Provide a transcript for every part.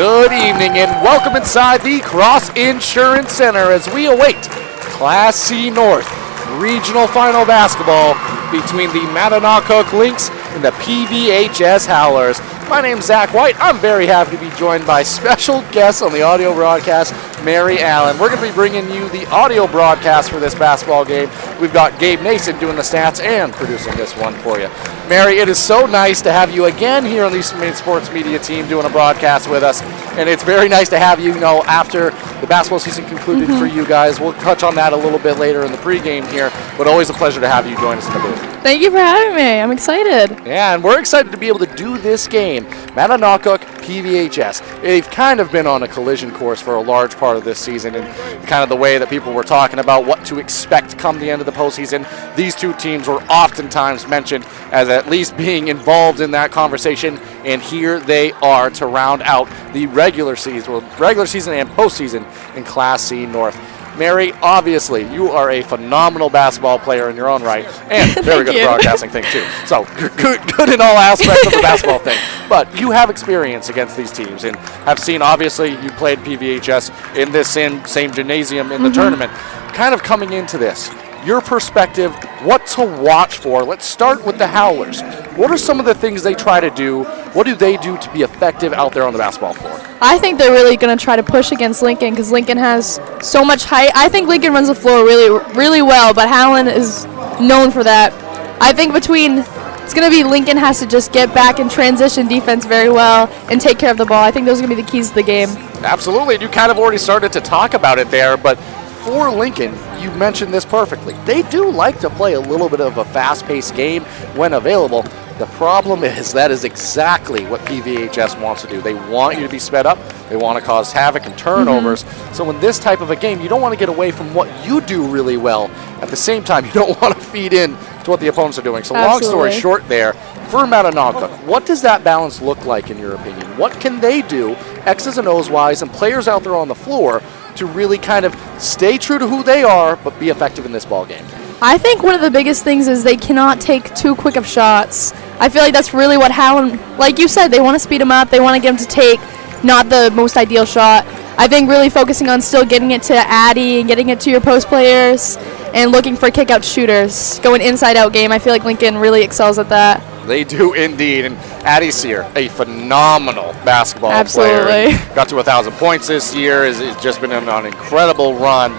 Good evening and welcome inside the Cross Insurance Center as we await Class C North Regional Final Basketball between the Mattanawcook Lynx and the PVHS Howlers. My name's Zach White. I'm very happy to be joined by special guests on the audio broadcast, Mary Allen. We're going to be bringing you the audio broadcast for this basketball game. We've got Gabe Nason doing the stats and producing this one for you. Mary, it is so nice to have you again here on the Eastern Maine Sports Media team doing a broadcast with us. And it's very nice to have you, after the basketball season concluded for you guys. We'll touch on that a little bit later in the pregame here, but always a pleasure to have you join us in the booth. Thank you for having me. I'm excited. Yeah, and we're excited to be able to do this game. Mattanawcook, PVHS. They've kind of been on a collision course for a large part of this season, and kind of the way that people were talking about what to expect come the end of the postseason. These two teams were oftentimes mentioned as at least being involved in that conversation, and here they are to round out the regular season and postseason in Class C North. Mary, obviously, you are a phenomenal basketball player in your own right, and very good at broadcasting thing too. So good in all aspects of the basketball thing. But you have experience against these teams, and have seen, obviously, you played PVHS in this same gymnasium in the tournament. Kind of coming into this, your perspective, what to watch for. Let's start with the Howlers. What are some of the things they try to do? What do they do to be effective out there on the basketball floor? I think they're really going to try to push against Lincoln because Lincoln has so much height. I think Lincoln runs the floor really, really well, but Howland is known for that. I think it's going to be Lincoln has to just get back and transition defense very well and take care of the ball. I think those are going to be the keys to the game. Absolutely. You kind of already started to talk about it there, but for Lincoln, you mentioned this perfectly. They do like to play a little bit of a fast-paced game when available. The problem is that is exactly what PVHS wants to do. They want you to be sped up. They want to cause havoc and turnovers. So in this type of a game, you don't want to get away from what you do really well. At the same time, you don't want to feed in to what the opponents are doing. So long story short there, for Mattanawcook, what does that balance look like in your opinion? What can they do, X's and O's wise, and players out there on the floor to really kind of stay true to who they are but be effective in this ball game? I think one of the biggest things is they cannot take too quick of shots. I feel like that's really what Howland, like you said, they want to speed them up. They want to get them to take not the most ideal shot. I think really focusing on still getting it to Addy and getting it to your post players and looking for kick-out shooters. Going inside-out game. I feel like Lincoln really excels at that. They do indeed, and Addie Sear, a phenomenal basketball player. Got to 1,000 points this year. Has just been on an incredible run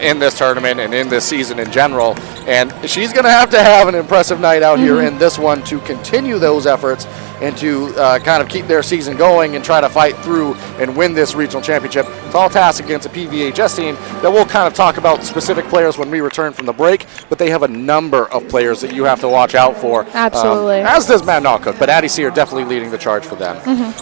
in this tournament and in this season in general. And she's going to have an impressive night out here in this one to continue those efforts and to kind of keep their season going and try to fight through and win this regional championship. Tall task against a PVHS team that we'll kind of talk about specific players when we return from the break, but they have a number of players that you have to watch out for. Absolutely. As does Mattanawcook, but Addie Sear definitely leading the charge for them.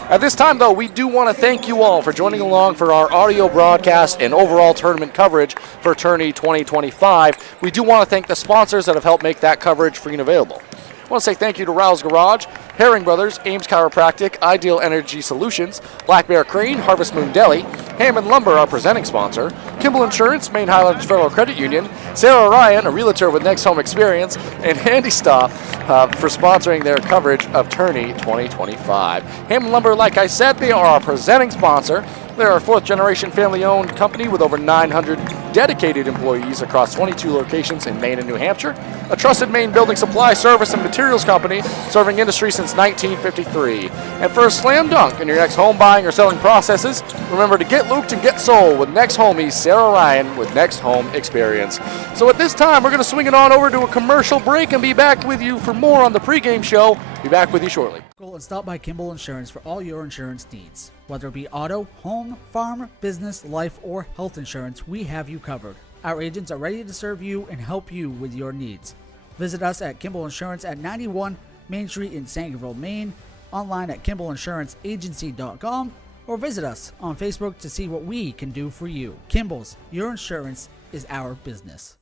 At this time, though, we do want to thank you all for joining along for our audio broadcast and overall tournament coverage for Tourney 2025. We do want to thank the sponsors that have helped make that coverage free and available. I want to say thank you to Rouse Garage, Herring Brothers, Ames Chiropractic, Ideal Energy Solutions, Black Bear Crane, Harvest Moon Deli, Hammond Lumber, our presenting sponsor, Kimball Insurance, Maine Highlands Federal Credit Union, Sarah Ryan, a realtor with Next Home Experience, and Handy Stop for sponsoring their coverage of Tourney 2025. Hammond Lumber, like I said, they are our presenting sponsor. They're a fourth-generation family-owned company with over 900 dedicated employees across 22 locations in Maine and New Hampshire. A trusted Maine building supply, service, and materials company serving industry since 1953. And for a slam dunk in your next home buying or selling processes, remember to get looped and get sold with Next Homie Sarah Ryan with Next Home Experience. So at this time, we're going to swing it on over to a commercial break and be back with you for more on the pregame show. Be back with you shortly. Go and stop by Kimball Insurance for all your insurance needs. Whether it be auto, home, farm, business, life, or health insurance, we have you covered. Our agents are ready to serve you and help you with your needs. Visit us at Kimball Insurance at 91 Main Street in Sangerville, Maine, online at KimballInsuranceAgency.com, or visit us on Facebook to see what we can do for you. Kimball's, your insurance is our business.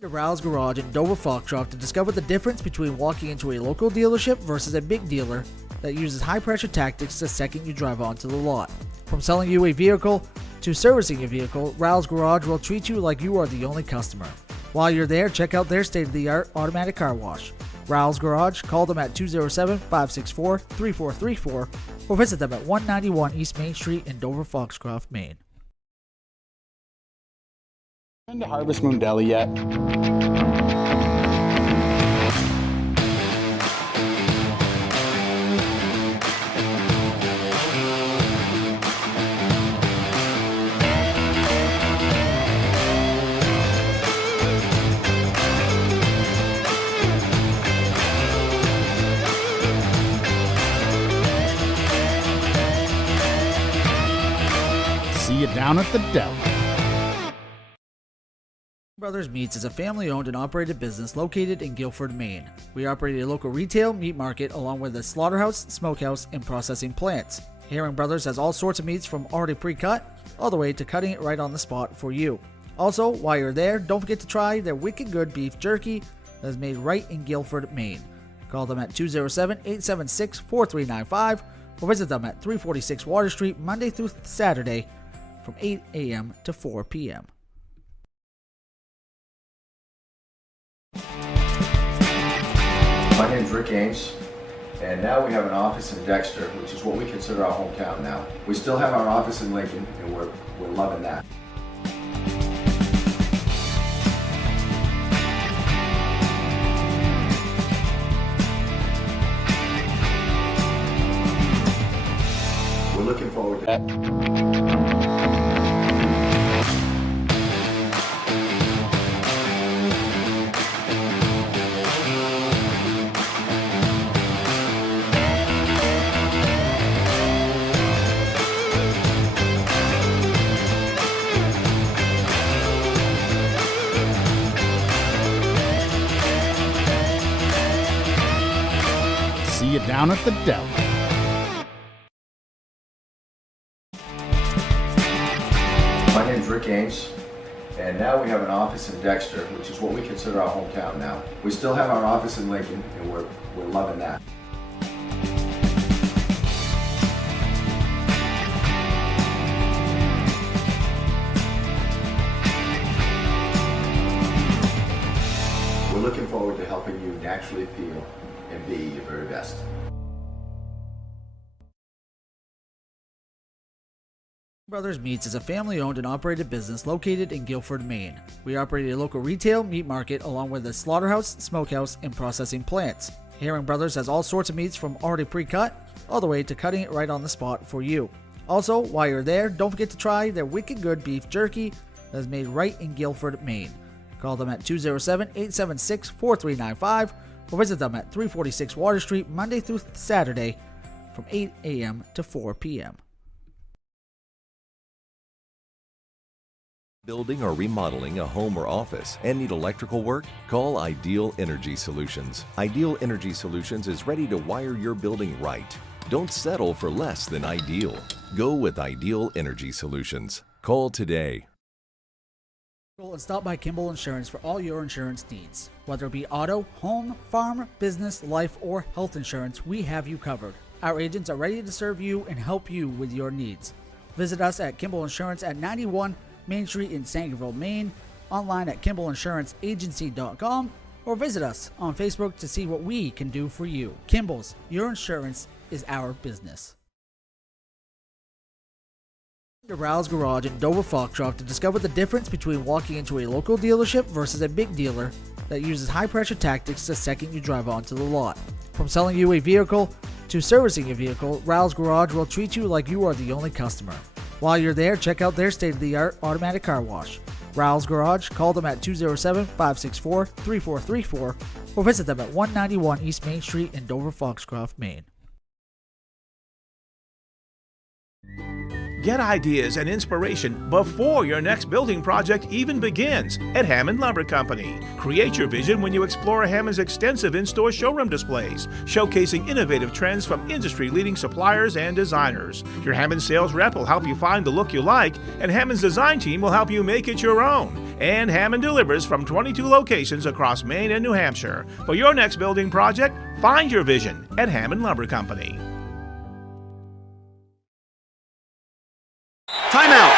To Rouse Garage in Dover Foxcroft to discover the difference between walking into a local dealership versus a big dealer that uses high-pressure tactics the second you drive onto the lot. From selling you a vehicle to servicing your vehicle, Rouse Garage will treat you like you are the only customer. While you're there, check out their state-of-the-art automatic car wash. Raoul's Garage, call them at 207-564-3434 or visit them at 191 East Main Street in Dover, Foxcroft, Maine. Been to Harvest Moon Deli yet? See you down at the deli. Brothers Meats is a family-owned and operated business located in Guilford, Maine. We operate a local retail meat market along with a slaughterhouse, smokehouse, and processing plants. Herring Brothers has all sorts of meats from already pre-cut all the way to cutting it right on the spot for you. Also, while you're there, don't forget to try their wicked good beef jerky that is made right in Guilford, Maine. Call them at 207-876-4395 or visit them at 346 Water Street Monday through Saturday from 8 a.m. to 4 p.m. My name's Rick Ames, and now we have an office in Dexter, which is what we consider our hometown now. We still have our office in Lincoln, and we're loving that. We're looking forward to that. See you down at the deli. My name's Rick Ames, and now we have an office in Dexter, which is what we consider our hometown now. We still have our office in Lincoln, and we're loving that. We're looking forward to helping you naturally feel and be your very best. Brothers Meats is a family-owned and operated business located in Guilford, Maine. We operate a local retail meat market along with a slaughterhouse, smokehouse, and processing plants. Herring Brothers has all sorts of meats from already pre-cut all the way to cutting it right on the spot for you. Also, while you're there, don't forget to try their wicked good beef jerky that is made right in Guilford, Maine. Call them at 207-876-4395 or visit them at 346 Water Street Monday through Saturday from 8 a.m. to 4 p.m. Building or remodeling a home or office and need electrical work? Call Ideal Energy Solutions. Ideal Energy Solutions is ready to wire your building right. Don't settle for less than ideal. Go with Ideal Energy Solutions. Call today. And stop by Kimball Insurance for all your insurance needs. Whether it be auto, home, farm, business, life, or health insurance, we have you covered. Our agents are ready to serve you and help you with your needs. Visit us at Kimball Insurance at 91 Main Street in Sangerville, Maine, online at KimballInsuranceAgency.com, or visit us on Facebook to see what we can do for you. Kimball's, your insurance is our business. To Raoul's Garage in Dover, Foxcroft to discover the difference between walking into a local dealership versus a big dealer that uses high-pressure tactics the second you drive onto the lot. From selling you a vehicle to servicing a vehicle, Raoul's Garage will treat you like you are the only customer. While you're there, check out their state-of-the-art automatic car wash. Raoul's Garage, call them at 207-564-3434 or visit them at 191 East Main Street in Dover, Foxcroft, Maine. Get ideas and inspiration before your next building project even begins at Hammond Lumber Company. Create your vision when you explore Hammond's extensive in-store showroom displays, showcasing innovative trends from industry-leading suppliers and designers. Your Hammond sales rep will help you find the look you like, and Hammond's design team will help you make it your own. And Hammond delivers from 22 locations across Maine and New Hampshire. For your next building project, find your vision at Hammond Lumber Company. Timeout.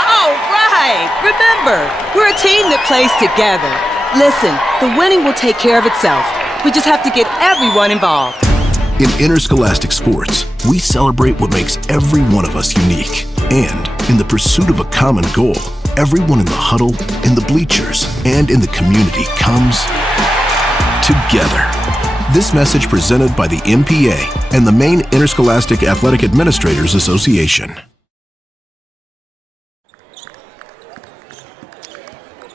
All right. Remember, we're a team that plays together. Listen, the winning will take care of itself. We just have to get everyone involved. In interscholastic sports, we celebrate what makes every one of us unique. And in the pursuit of a common goal, everyone in the huddle, in the bleachers, and in the community comes together. This message presented by the MPA and the Maine Interscholastic Athletic Administrators Association.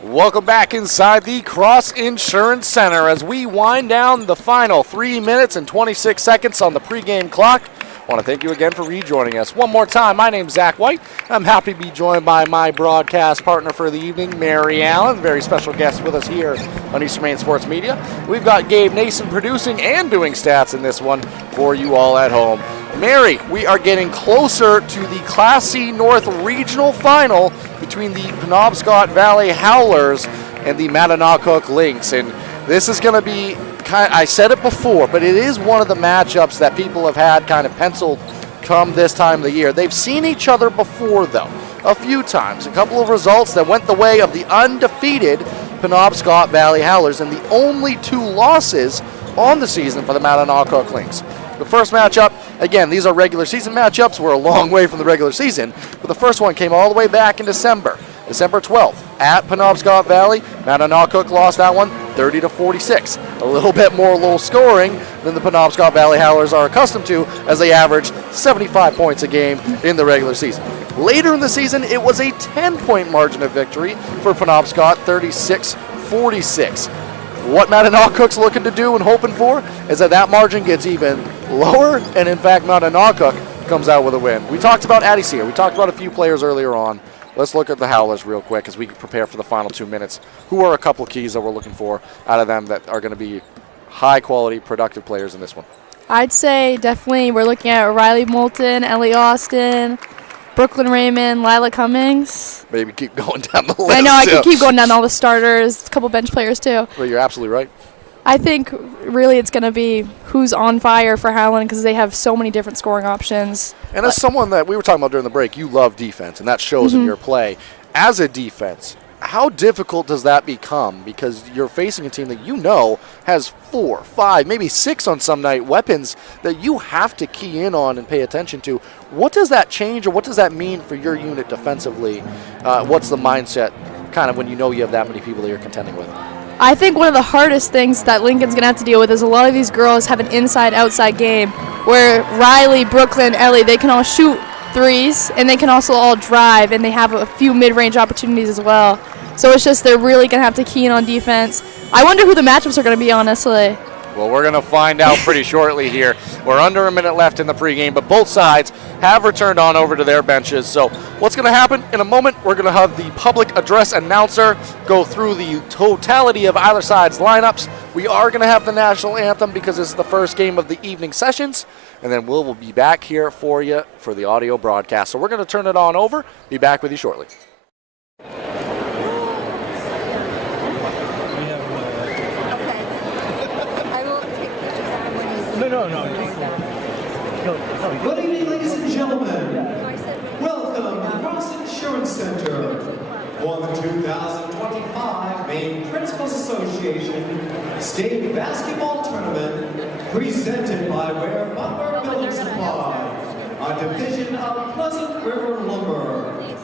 Welcome back inside the Cross Insurance Center as we wind down the final 3 minutes and 26 seconds on the pregame clock. I want to thank you again for rejoining us. One more time, my name's Zach White. I'm happy to be joined by my broadcast partner for the evening, Mary Allen, very special guest with us here on Eastern Maine Sports Media. We've got Gabe Nason producing and doing stats in this one for you all at home. Mary, we are getting closer to the Class C North Regional Final between the Penobscot Valley Howlers and the Mattanawcook Lynx, and this is going to be I said it before, but it is one of the matchups that people have had kind of penciled come this time of the year. They've seen each other before, though, a few times. A couple of results that went the way of the undefeated Penobscot Valley Howlers, and the only 2 losses on the season for the Mattanawcook Lynx. The first matchup, again, these are regular season matchups. We're a long way from the regular season, but the first one came all the way back in December 12th at Penobscot Valley. Mattanawcook lost that one 30-46. A little bit more low scoring than the Penobscot Valley Howlers are accustomed to, as they averaged 75 points a game in the regular season. Later in the season, it was a 10-point margin of victory for Penobscot, 36-46. What Mattanawcook's looking to do and hoping for is that margin gets even lower, and in fact, Mattanawcook comes out with a win. We talked about Addie Sear. We talked about a few players earlier on. Let's look at the Howlers real quick as we prepare for the final 2 minutes. Who are a couple keys that we're looking for out of them that are going to be high-quality, productive players in this one? I'd say definitely we're looking at Riley Moulton, Ellie Austin, Brooklyn Raymond, Lila Cummings. Maybe keep going down the list. I know, I could keep going down all the starters, a couple bench players too. Well, you're absolutely right. I think really it's going to be who's on fire for Howland because they have so many different scoring options. And as someone that we were talking about during the break, you love defense, and that shows in your play. As a defense, how difficult does that become? Because you're facing a team that you know has 4, 5, maybe 6 on some night weapons that you have to key in on and pay attention to. What does that change, or what does that mean for your unit defensively? What's the mindset kind of when you know you have that many people that you're contending with? I think one of the hardest things that Lincoln's going to have to deal with is a lot of these girls have an inside-outside game where Riley, Brooklyn, Ellie, they can all shoot threes, and they can also all drive, and they have a few mid-range opportunities as well. So it's just they're really going to have to key in on defense. I wonder who the matchups are going to be, honestly. Well, we're going to find out pretty shortly here. We're under a minute left in the pregame, but both sides have returned on over to their benches. So what's going to happen in a moment, we're going to have the public address announcer go through the totality of either side's lineups. We are going to have the national anthem because this is the first game of the evening sessions, and then we'll be back here for you for the audio broadcast. So we're going to turn it on over. Be back with you shortly. Good evening, ladies and gentlemen. Welcome to the Cross Insurance Center for the 2025 Maine Principals Association State Basketball Tournament presented by Ware Butler Building Supply, a division of Pleasant River Lumber.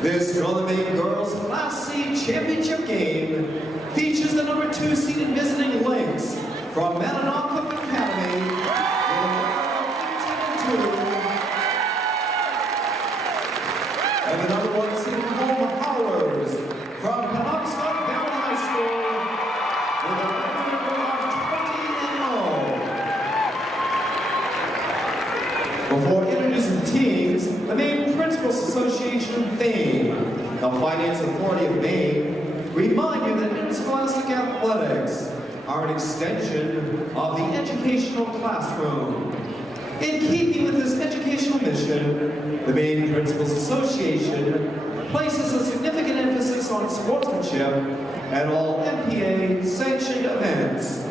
This Northern Girls Class C Championship game features the number 2 seeded visiting Lynx from Mattanawcook Academy. And the number 1 seeded home Howlers from Penobscot Valley High School with a record of 20-0. Before introducing the teams, the Maine Principals Association theme, the Finance Authority of Maine, remind you that interscholastic athletics are an extension of the educational classroom. In keeping with this educational mission, the Maine Principals Association places a significant emphasis on sportsmanship at all MPA-sanctioned events.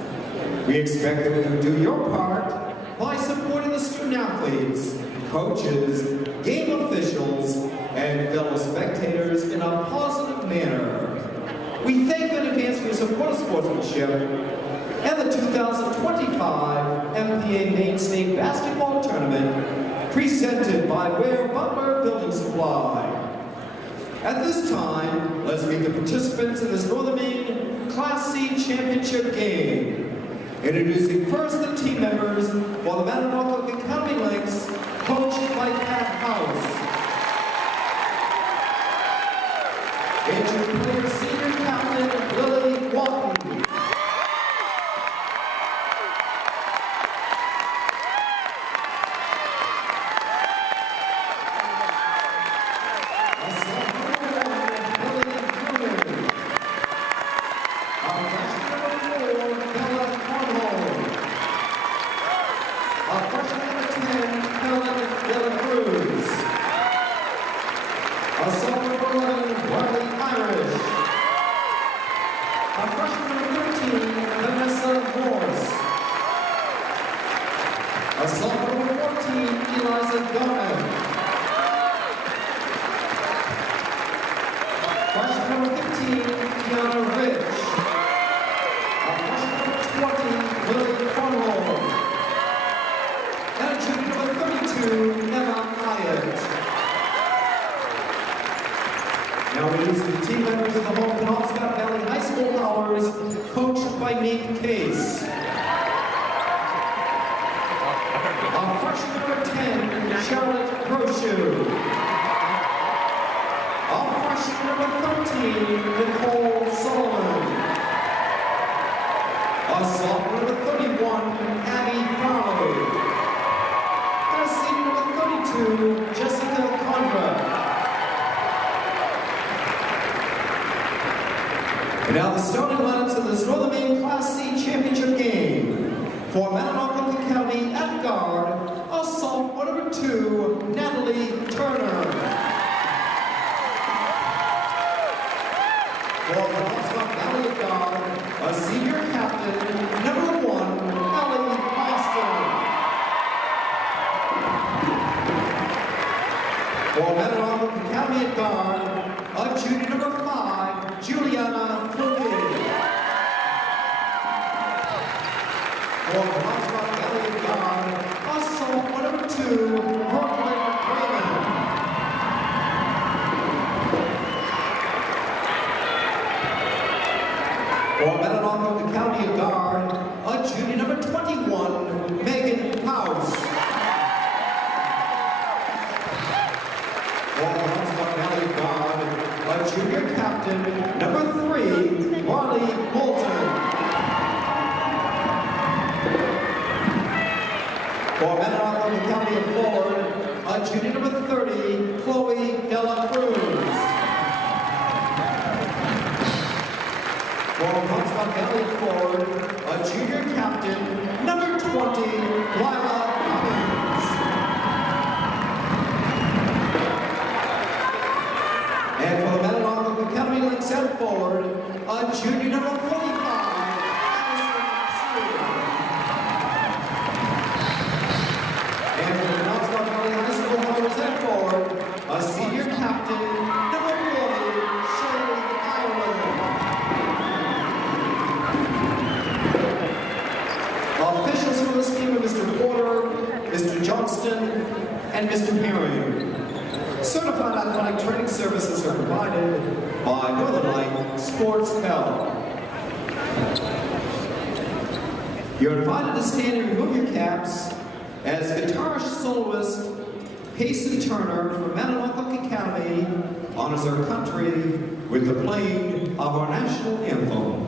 We expect that you do your part by supporting the student athletes, coaches, game officials, and fellow spectators in a positive manner. We thank you in advance for your support of sportsmanship and the 2025 MPA Main State Basketball Tournament presented by Ware Butler Building Supply. At this time, let's meet the participants in this Northern Maine Class C Championship game. Introducing first the team members for the Mattanawcook Academy Lynx, coached by Pat House. Injured player senior captain Lily Walton. Now we use the team members of the home Penobscot Valley High School Powers, coached by Nate Case. Our freshman number 10, Charlotte Brochu. Our freshman number 13, Nicole Sullivan. Our sophomore number 31, Abby Farley. And our senior number 32, Jessica Conrad. And now the starting lineups of this Northern Maine Class C Championship game. For Mattanawcook County at guard, a sophomore number 2, Natalie Turner. For Penobscot Valley at guard, a senior captain, number 1, Ellie Boston. For Mattanawcook Academy at guard, a junior number 5, Juliana Cookie. For Penobscot Valley at guard, a sophomore number 2, Brooklyn Raymond. For Mattanawcook Academy at guard, a junior number 21, Megan House. For Penobscot Valley at guard, a junior captain, number 3, Marley Moulton. For Mattanawcook County at forward, a junior number 30, Chloe Dela Cruz. For Penobscot Valley at forward, a junior captain, number 20, Lila Cummings. And for the Mattanawcook Academy Lynx at forward, a junior number 45, Allison Stewart. And for the Penobscot Valley High School Powers at forward, a senior captain, number 40, Shirley Ireland. Officials for this game are Mr. Porter, Mr. Johnston, and Mr. Herring. Certified athletic training services are provided by Northern Light Sports Health. You're invited to stand and remove your caps as guitarist soloist Payson Turner from Mattanawcook Academy honors our country with the playing of our national anthem.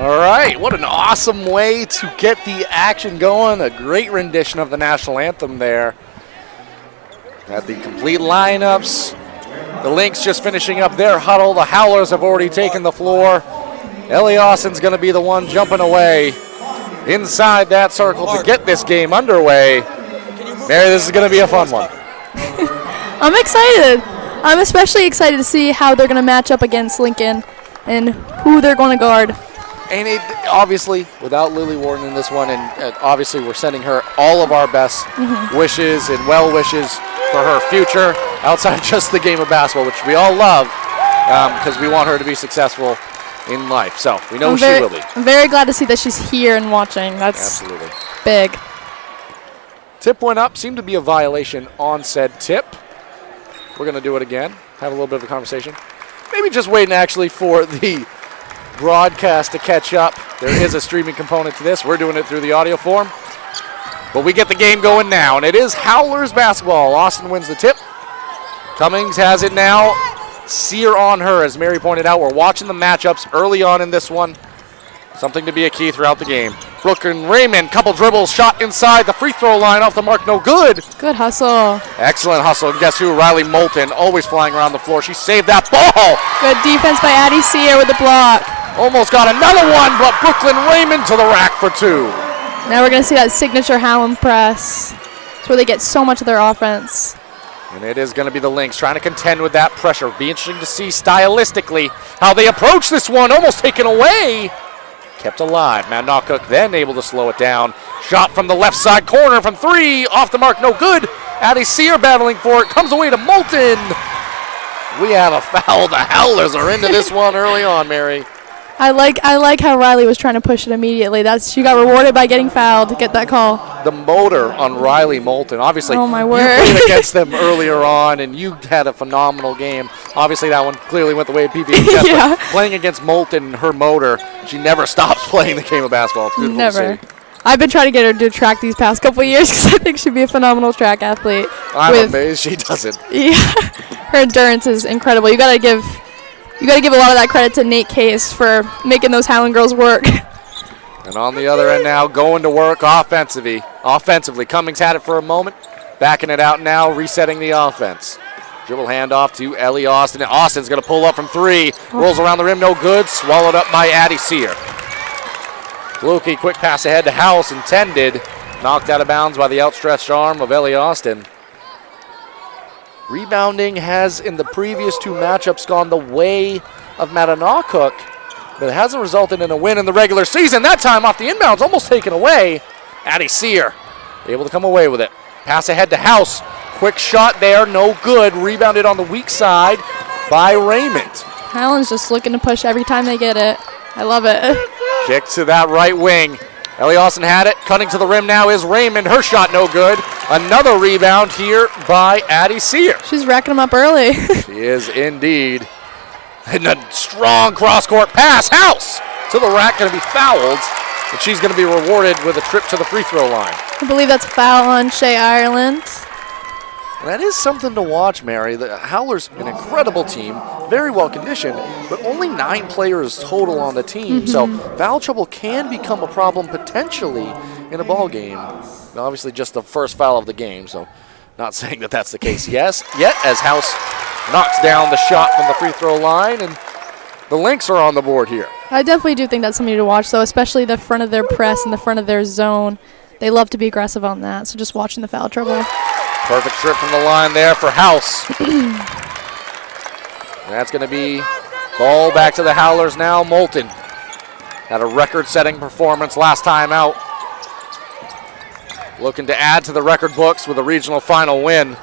All right, what an awesome way to get the action going. A great rendition of the national anthem there. Got the complete lineups. The Lynx just finishing up their huddle. The Howlers have already taken the floor. Ellie Austin's going to be the one jumping away inside that circle to get this game underway. Mary, this is going to be a fun one. I'm excited. I'm especially excited to see how they're going to match up against Lincoln and who they're going to guard. And it obviously, without Lily Warden in this one, and obviously we're sending her all of our best wishes and well wishes for her future outside of just the game of basketball, which we all love because we want her to be successful in life. So we know she will be. I'm very glad to see that she's here and watching. That's absolutely big. Tip went up. Seemed to be a violation on said tip. We're going to do it again. Have a little bit of a conversation. Maybe just waiting actually for the broadcast to catch up. There is a streaming component to this. We're doing it through the audio form. But we get the game going now, and it is Howlers basketball. Austin wins the tip. Cummings has it now. Sear on her, as Mary pointed out. We're watching the matchups early on in this one. Something to be a key throughout the game. Brooklyn Raymond, couple dribbles, shot inside the free throw line, off the mark, no good. Good hustle. Excellent hustle. And guess who? Riley Moulton, always flying around the floor. She saved that ball. Good defense by Addie Sear with the block. Almost got another one, but Brooklyn Raymond to the rack for two. Now we're going to see that signature Howland press. It's where they get so much of their offense. And it is going to be the Lynx trying to contend with that pressure. Be interesting to see stylistically how they approach this one. Almost taken away. Kept alive. Mattanawcook then able to slow it down. Shot from the left side corner from three. Off the mark, no good. Addie Sear battling for it. Comes away to Moulton. We have a foul. The Howlers are into this one early on, Mary. I like how Riley was trying to push it immediately. She got rewarded by getting fouled to get that call. The motor on Riley Moulton. Obviously, oh my you word. played against them earlier on, and you had a phenomenal game. Obviously, that one clearly went the way of PVHS. Yeah. But playing against Moulton, her motor, she never stops playing the game of basketball. It's beautiful Never. to see. I've been trying to get her to do track these past couple of years because I think she'd be a phenomenal track athlete. I'm amazed she doesn't. Yeah, her endurance is incredible. You got to give a lot of that credit to Nate Case for making those Howland girls work. And on the other end now, going to work offensively. Cummings had it for a moment, backing it out now, resetting the offense. Dribble handoff to Ellie Austin. And Austin's going to pull up from three. Rolls around the rim, no good. Swallowed up by Addie Sear. Fluky, quick pass ahead to House, intended. Knocked out of bounds by the outstretched arm of Ellie Austin. Rebounding has, in the previous two matchups, gone the way of Mattanawcook, but it hasn't resulted in a win in the regular season. That time off the inbounds, almost taken away. Addie Sear able to come away with it. Pass ahead to House. Quick shot there, no good. Rebounded on the weak side by Raymond. Howland's just looking to push every time they get it. I love it. Kick to that right wing. Ellie Austin had it. Cutting to the rim now is Raymond. Her shot no good. Another rebound here by Addie Sear. She's racking them up early. She is indeed. And a strong cross-court pass. House to the rack, going to be fouled. And she's going to be rewarded with a trip to the free throw line. I believe that's a foul on Shea Ireland. That is something to watch, Mary. The Howlers, an incredible team, very well conditioned, but only 9 players total on the team. So foul trouble can become a problem potentially in a ball game. Obviously, just the first foul of the game, so not saying that that's the case yet, as House knocks down the shot from the free throw line, and the Lynx are on the board here. I definitely do think that's something to watch, though, especially the front of their press and the front of their zone. They love to be aggressive on that, so just watching the foul trouble. Perfect trip from the line there for House. That's going to be ball back to the Howlers now. Moulton had a record-setting performance last time out. Looking to add to the record books with a regional final win.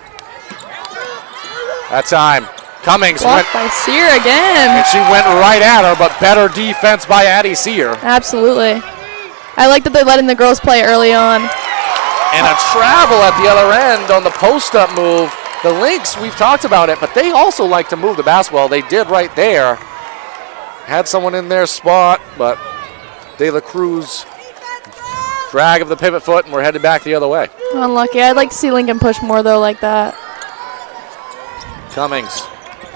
That time, Cummings blocked by Sear again. And she went right at her, but better defense by Addie Sear. Absolutely. I like that they're letting the girls play early on. And a travel at the other end on the post-up move. The Lynx, we've talked about it, but they also like to move the basketball. They did right there. Had someone in their spot, but De La Cruz drag of the pivot foot, and we're headed back the other way. Unlucky. I'd like to see Lincoln push more, though, like that. Cummings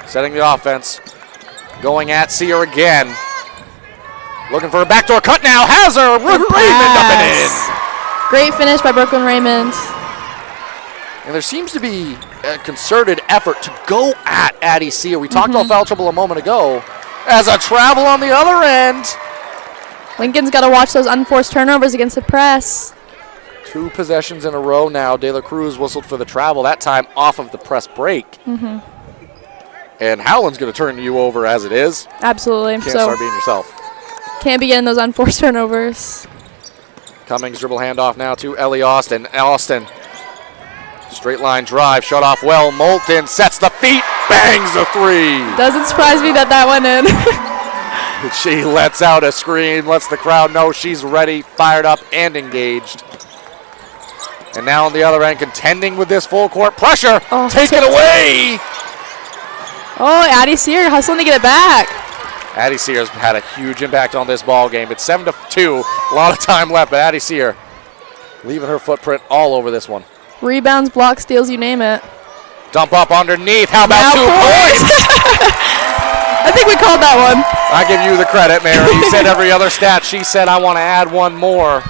setting the offense. Going at Sear again. Looking for a backdoor cut now. Has her. Raymond up and in. Great finish by Brooklyn Raymond. And there seems to be a concerted effort to go at Addie Sear. We talked about foul trouble a moment ago. As a travel on the other end. Lincoln's got to watch those unforced turnovers against the press. 2 possessions in a row now. De La Cruz whistled for the travel, that time off of the press break. And Howland's going to turn you over as it is. Absolutely. Can't start being yourself. Can't be getting those unforced turnovers. Cummings dribble handoff now to Ellie Austin. Austin, straight line drive, shut off well. Moulton sets the feet, bangs the 3. Doesn't surprise me that went in. She lets out a scream, lets the crowd know she's ready, fired up, and engaged. And now on the other end, contending with this full court pressure. Take it away. Oh, Addie Sear hustling to get it back. Addie Sear's had a huge impact on this ball game. It's 7-2, a lot of time left, but Addie Sear leaving her footprint all over this one. Rebounds, blocks, steals, you name it. Dump up underneath. How about 2 points? I think we called that one. I give you the credit, Mary. You said every other stat. She said, I want to add one more.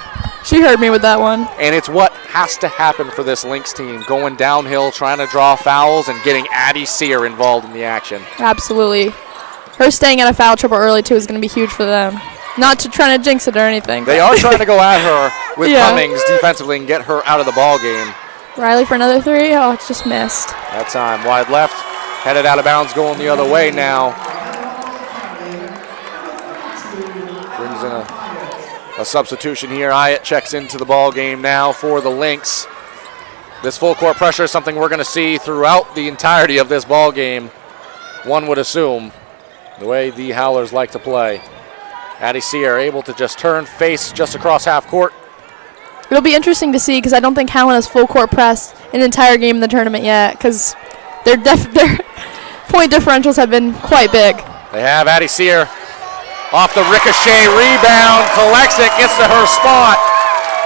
She heard me with that one. And it's what has to happen for this Lynx team, going downhill, trying to draw fouls, and getting Addie Sear involved in the action. Absolutely. Her staying out of foul trouble early, too, is going to be huge for them. Not to trying to jinx it or anything. They are trying to go at her with Cummings defensively and get her out of the ball game. Riley for another 3. Oh, it's just missed. That time, wide left, headed out of bounds, going the other way now. Brings in a substitution here. Hyatt checks into the ball game now for the Lynx. This full court pressure is something we're going to see throughout the entirety of this ball game, one would assume, the way the Howlers like to play. Addie Sear able to just turn, face just across half court. It'll be interesting to see because I don't think Howland has full court press an entire game in the tournament yet because their point differentials have been quite big. They have Addie Sear off the ricochet, rebound, collects it, gets to her spot.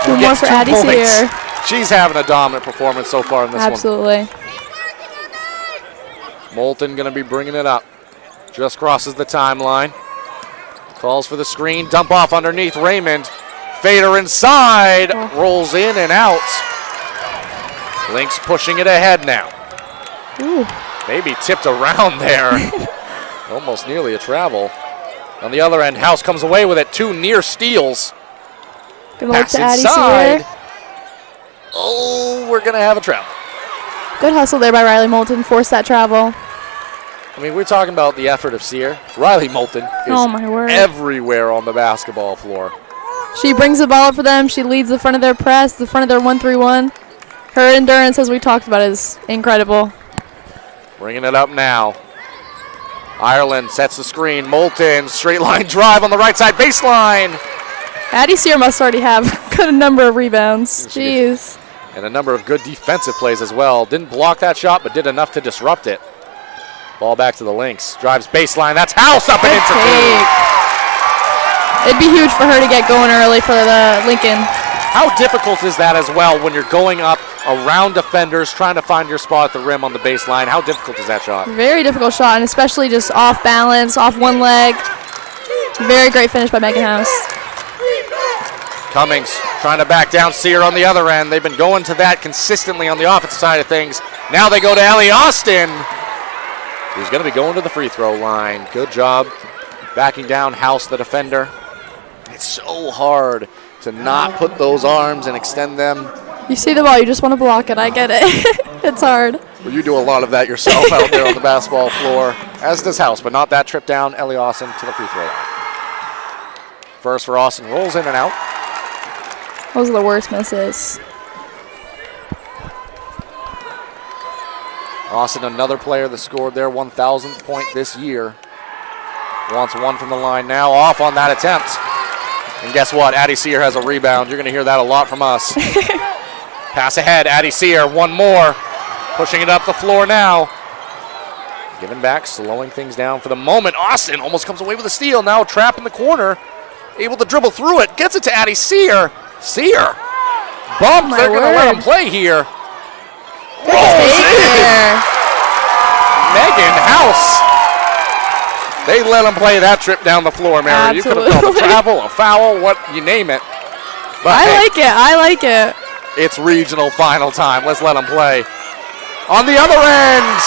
2 more for Addie Sear. She's having a dominant performance so far in this one. Absolutely. Moulton going to be bringing it up. Just crosses the timeline. Calls for the screen, dump off underneath Raymond. Fader inside, rolls in and out. Lynx pushing it ahead now. Ooh. Maybe tipped around there. Almost nearly a travel. On the other end, House comes away with it. 2 near steals. Gonna look Pass to Addie inside. Sear. Oh, we're going to have a travel. Good hustle there by Riley Moulton. Force that travel. I mean, we're talking about the effort of Sear. Riley Moulton is everywhere on the basketball floor. She brings the ball up for them. She leads the front of their press, the front of their 1-3-1. Her endurance, as we talked about, is incredible. Bringing it up now. Ireland sets the screen. Moulton, straight line drive on the right side baseline. Addie Sear must already have a good number of rebounds. Jeez. And a number of good defensive plays as well. Didn't block that shot, but did enough to disrupt it. Ball back to the Lynx. Drives baseline. That's House up and into 2. It'd be huge for her to get going early for the Lincoln. How difficult is that as well when you're going up around defenders, trying to find your spot at the rim on the baseline? How difficult is that shot? Very difficult shot, and especially just off balance, off one leg. Very great finish by Megan House. Cummings trying to back down Sear on the other end. They've been going to that consistently on the offensive side of things. Now they go to Ellie Austin, who's going to be going to the free throw line. Good job backing down House, the defender. It's so hard to not put those arms and extend them. You see the ball, you just want to block it. I get it. It's hard. Well, you do a lot of that yourself out there on the basketball floor, as does House, but not that trip down. Ellie Austin to the free throw line. First for Austin, rolls in and out. Those are the worst misses. Austin, another player that scored their 1,000th point this year. Wants one from the line now, off on that attempt. And guess what? Addie Sear has a rebound. You're going to hear that a lot from us. Pass ahead, Addie Sear, one more. Pushing it up the floor now. Giving back, slowing things down for the moment. Austin almost comes away with a steal. Now trapped in the corner. Able to dribble through it. Gets it to Addie Sear. Sear. Bump. They're going to let him play here. Good take there. Megan House They let them play that trip down the floor, Mary. Absolutely. You could have called a travel, a foul, what you name it. But I like it. It's regional final time. Let's let them play. On the other end,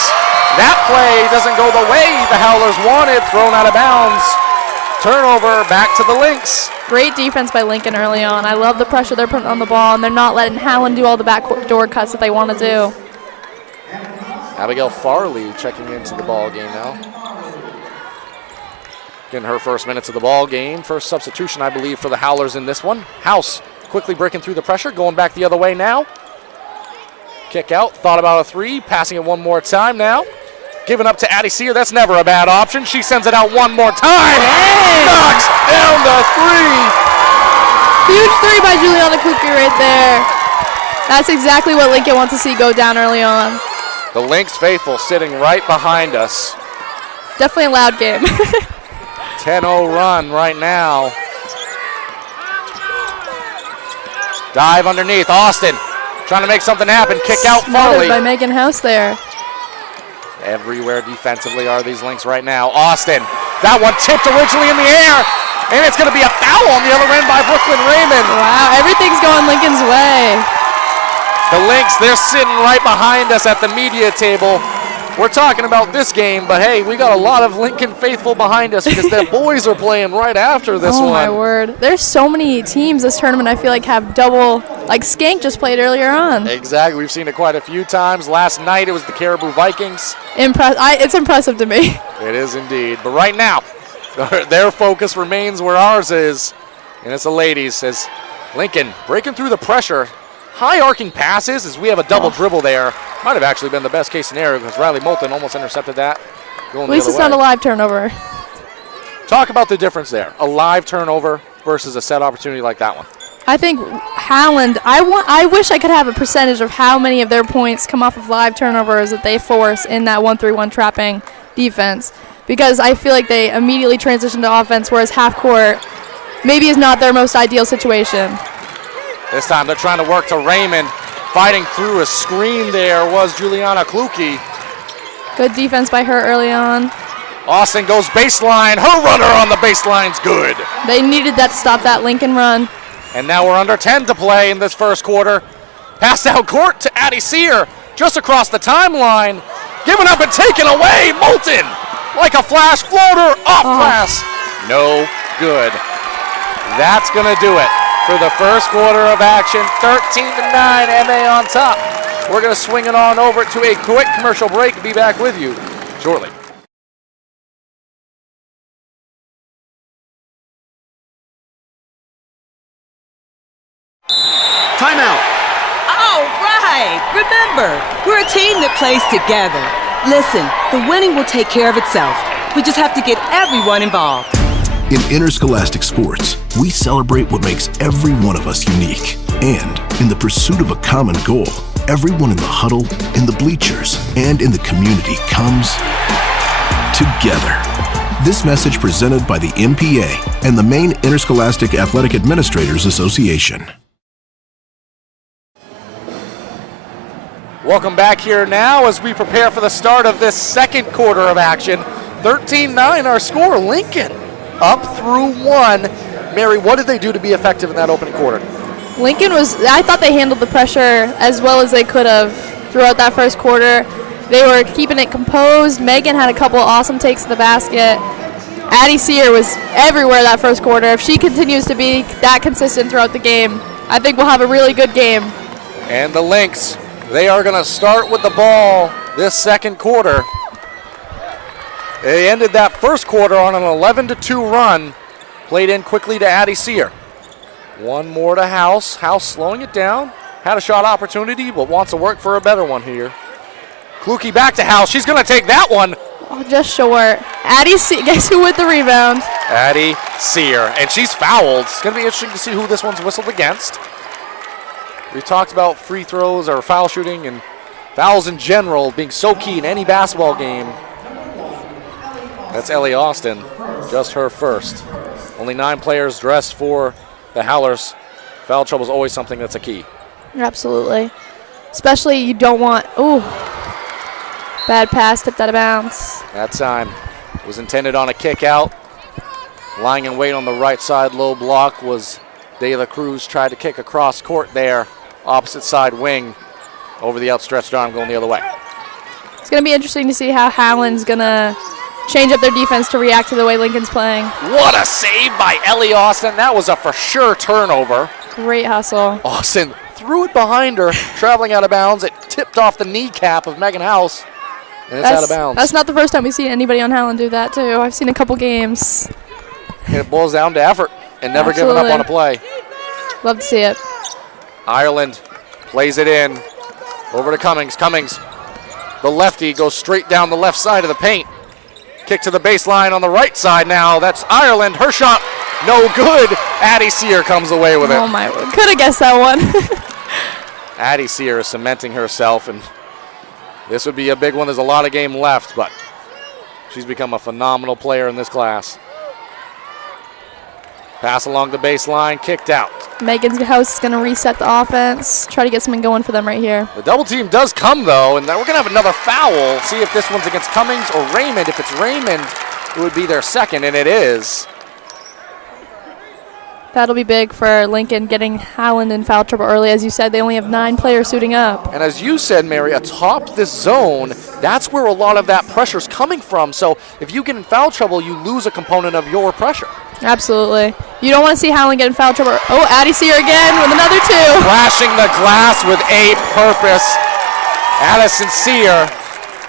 that play doesn't go the way the Howlers wanted. Thrown out of bounds. Turnover back to the Lynx. Great defense by Lincoln early on. I love the pressure they're putting on the ball, and they're not letting Howland do all the backdoor cuts that they want to do. Abigail Farley checking into the ball game now. Getting her first minutes of the ball game. First substitution, I believe, for the Howlers in this one. House quickly breaking through the pressure, going back the other way now. Kick out, thought about a three, passing it one more time now. Giving up to Addie Sear, that's never a bad option. She sends it out one more time. Hey. Knocks down the three. Huge three by Juliana Kluke right there. That's exactly what Lincoln wants to see go down early on. The Lynx faithful sitting right behind us. Definitely a loud game. 10-0 run right now. Dive underneath, Austin trying to make something happen. Kick out Farley. By Megan House there. Everywhere defensively are these Lynx right now. Austin, that one tipped originally in the air, and it's going to be a foul on the other end by Brooklyn Raymond. Wow, everything's going Lincoln's way. The Lynx, they're sitting right behind us at the media table. We're talking about this game, but hey, we got a lot of Lincoln faithful behind us because the boys are playing right after this one. Oh my word. There's so many teams this tournament I feel like have double, like Skank just played earlier on. Exactly, we've seen it quite a few times. Last night it was the Caribou Vikings. It's impressive to me. It is indeed, but right now, their focus remains where ours is, and it's the ladies as Lincoln breaking through the pressure. High arcing passes as we have a double dribble there. Might have actually been the best case scenario because Riley Moulton almost intercepted that. At least it's not a live turnover. Talk about the difference there. A live turnover versus a set opportunity like that one. I think Howland, I wish I could have a percentage of how many of their points come off of live turnovers that they force in that 1-3-1 trapping defense, because I feel like they immediately transition to offense, whereas half court maybe is not their most ideal situation. This time they're trying to work to Raymond. Fighting through a screen there was Juliana Kluke. Good defense by her early on. Austin goes baseline. Her runner on the baseline's good. They needed that to stop that Lincoln run. And now we're under 10 to play in this first quarter. Pass out court to Addie Sear, just across the timeline. Given up and taken away. Moulton, like a flash floater, off glass. No good. That's going to do it for the first quarter of action. 13-9, MA on top. We're going to swing it on over to a quick commercial break and be back with you shortly. Timeout. All right. Remember, we're a team that plays together. Listen, the winning will take care of itself. We just have to get everyone involved. In interscholastic sports, we celebrate what makes every one of us unique. And in the pursuit of a common goal, everyone in the huddle, in the bleachers, and in the community comes together. This message presented by the MPA and the Maine Interscholastic Athletic Administrators Association. Welcome back here now as we prepare for the start of this second quarter of action. 13-9 our score. Lincoln up through one. Mary, what did they do to be effective in that opening quarter? Lincoln I thought they handled the pressure as well as they could have throughout that first quarter. They were keeping it composed. Megan had a couple awesome takes to the basket. Addie Sear was everywhere that first quarter. If she continues to be that consistent throughout the game, I think we'll have a really good game. And the Lynx, they are going to start with the ball this second quarter. They ended that first quarter on an 11-2 run. Played in quickly to Addie Sear. One more to House. House slowing it down. Had a shot opportunity, but wants to work for a better one here. Kluke back to House. She's going to take that one. Oh, just short. Addie Sear, guess who with the rebound? Addie Sear, and she's fouled. It's going to be interesting to see who this one's whistled against. We talked about free throws or foul shooting and fouls in general being so key in any basketball game. That's Ellie Austin, just her first. Only 9 players dressed for the Howlers. Foul trouble is always something that's a key. Absolutely. Especially you don't want, bad pass, tipped out of bounds. That time, Was intended on a kick out. Lying in wait on the right side, low block was De La Cruz. Tried to kick across court there. Opposite side wing over the outstretched arm going the other way. It's going to be interesting to see how Howland's going to change up their defense to react to the way Lincoln's playing. What a save by Ellie Austin. That was a for sure turnover. Great hustle. Austin threw it behind her, traveling out of bounds. It tipped off the kneecap of Megan House, and it's out of bounds. That's not the first time we've seen anybody on Howland do that, too. I've seen a couple games. And it boils down to effort and never giving up on a play. Love to see it. Ireland plays it in. Over to Cummings. Cummings, the lefty, goes straight down the left side of the paint. Kick to the baseline on the right side now. That's Ireland. Her shot, no good. Addie Sear comes away with it. Oh, my. Could have guessed that one. Addie Sear is cementing herself, and this would be a big one. There's a lot of game left, but she's become a phenomenal player in this class. Pass along the baseline, kicked out. Megan's House is going to reset the offense, try to get something going for them right here. The double team does come, though, and we're going to have another foul. See if this one's against Cummings or Raymond. If it's Raymond, it would be their second, and it is. That'll be big for Lincoln, getting Howland in foul trouble early. As you said, they only have 9 players suiting up. And as you said, Mary, atop this zone, that's where a lot of that pressure's coming from. So if you get in foul trouble, you lose a component of your pressure. Absolutely. You don't want to see Howland get in foul trouble. Oh, Addie Sear again with another 2. Flashing the glass with a purpose. Addison Sear,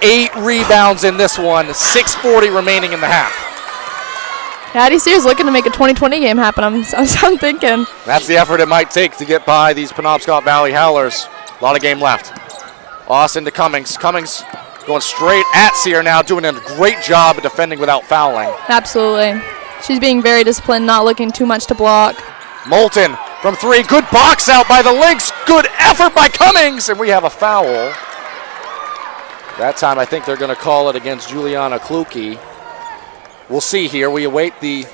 8 rebounds in this one, 6:40 remaining in the half. Addie Sear's looking to make a 2020 game happen, I'm thinking. That's the effort it might take to get by these Penobscot Valley Howlers. A lot of game left. Austin to Cummings. Cummings going straight at Sear now, doing a great job of defending without fouling. Absolutely. She's being very disciplined, not looking too much to block. Moulton from 3. Good box out by the Lynx. Good effort by Cummings. And we have a foul. That time I think they're going to call it against Juliana Kluke. We'll see here. We await the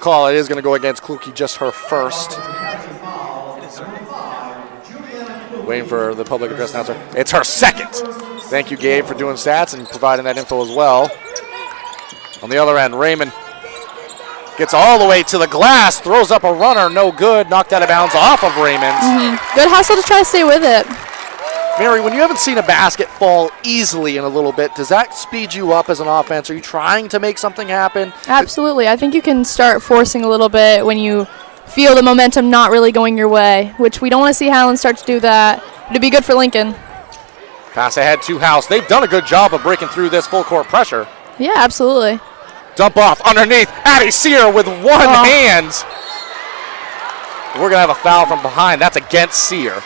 call. It is going to go against Kluke, just her first. Waiting for the public address announcer. It's her second. Thank you, Gabe, for doing stats and providing that info as well. On the other end, Raymond gets all the way to the glass, throws up a runner, no good, knocked out of bounds off of Raymond. Good hustle to try to stay with it. Mary, when you haven't seen a basket fall easily in a little bit, does that speed you up as an offense? Are you trying to make something happen? Absolutely. I think you can start forcing a little bit when you feel the momentum not really going your way, which we don't want to see Howland start to do that. It'd be good for Lincoln. Pass ahead to House. They've done a good job of breaking through this full court pressure. Yeah, absolutely. Dump off underneath. Addie Sear with one hand. We're going to have a foul from behind. That's against Sear.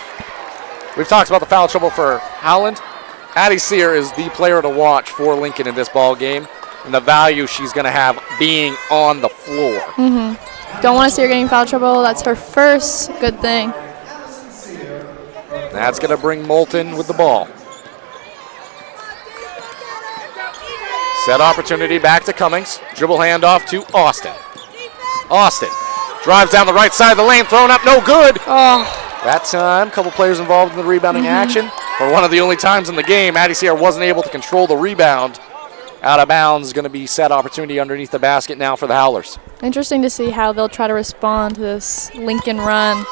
We've talked about the foul trouble for Howland. Addie Sear is the player to watch for Lincoln in this ball game, and the value she's going to have being on the floor. Don't want to see her getting foul trouble. That's her first good thing. That's going to bring Moulton with the ball. Set opportunity back to Cummings. Dribble handoff to Austin. Austin drives down the right side of the lane, thrown up, no good. That time, a couple players involved in the rebounding action. For one of the only times in the game, Addie Sear wasn't able to control the rebound. Out of bounds, going to be set opportunity underneath the basket now for the Howlers. Interesting to see how they'll try to respond to this Lincoln run.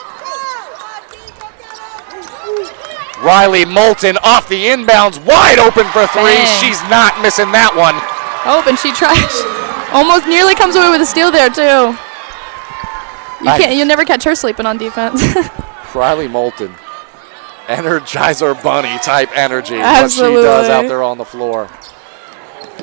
Riley Moulton off the inbounds, wide open for 3. Dang. She's not missing that one. Oh, and she tries. Almost nearly comes away with a steal there, too. You'll never catch her sleeping on defense. Riley Moulton, Energizer Bunny type energy. Absolutely. What she does out there on the floor.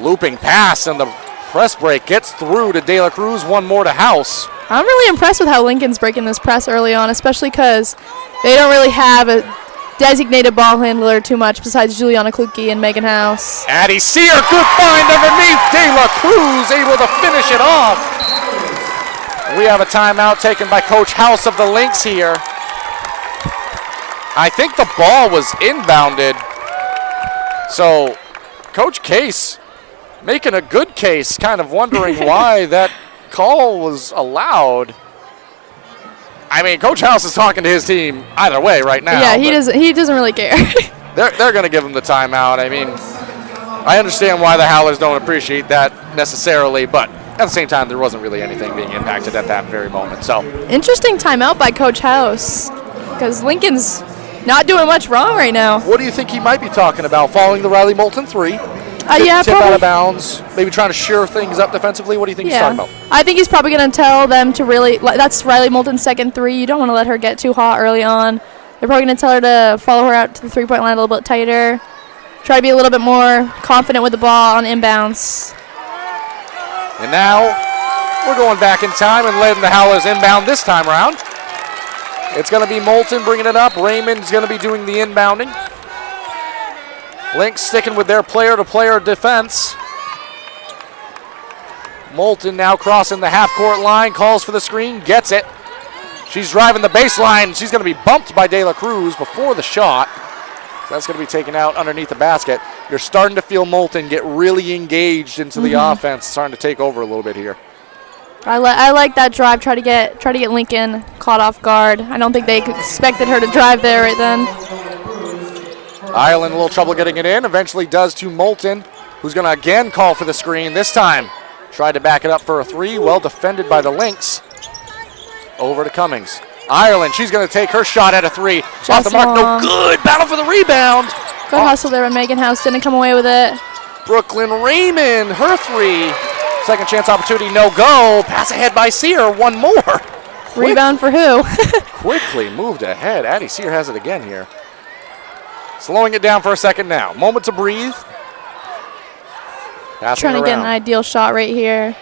Looping pass, and the press break gets through to De La Cruz. One more to House. I'm really impressed with how Lincoln's breaking this press early on, especially because they don't really have a designated ball handler too much besides Juliana Kluke and Megan House. Addie Sear, good find underneath. De La Cruz able to finish it off. We have a timeout taken by Coach House of the Lynx here. I think the ball was inbounded. So Coach Case making a good case, kind of wondering why that call was allowed. I mean, Coach House is talking to his team either way right now. Yeah, he doesn't really care. They're going to give him the timeout. I mean, I understand why the Howlers don't appreciate that necessarily, but at the same time, there wasn't really anything being impacted at that very moment. So Interesting timeout by Coach House, because Lincoln's not doing much wrong right now. what do you think he might be talking about? Following the Riley Moulton 3? Yeah, tip probably. out of bounds, maybe trying to shore things up defensively. What do you think he's talking about? I think he's probably going to tell them to really, that's Riley Moulton's second 3. You don't want to let her get too hot early on. They're probably going to tell her to follow her out to the 3-point line a little bit tighter. Try to be a little bit more confident with the ball on inbounds. And now we're going back in time and letting the Howlers inbound this time around. It's going to be Moulton bringing it up. Raymond's going to be doing the inbounding. Lynx sticking with their player-to-player defense. Moulton now crossing the half-court line, calls for the screen, gets it. She's driving the baseline. She's going to be bumped by De La Cruz before the shot. That's going to be taken out underneath the basket. You're starting to feel Moulton get really engaged into the offense, starting to take over a little bit here. I like that drive. Try to get Lincoln caught off guard. I don't think they expected her to drive there right then. Ireland a little trouble getting it in. Eventually does to Moulton, who's going to again call for the screen. This time tried to back it up for a 3. Well defended by the Lynx. Over to Cummings. Ireland, she's going to take her shot at a 3. Off the mark, no good. Battle for the rebound. Good hustle there by Megan House. Didn't come away with it. Brooklyn Raymond, her 3. Second chance opportunity, no go. Pass ahead by Sear, one more. Rebound for who? Quickly moved ahead. Addie Sear has it again here. Slowing it down for a second now. Moment to breathe. Passing Trying to around. get an ideal shot right here.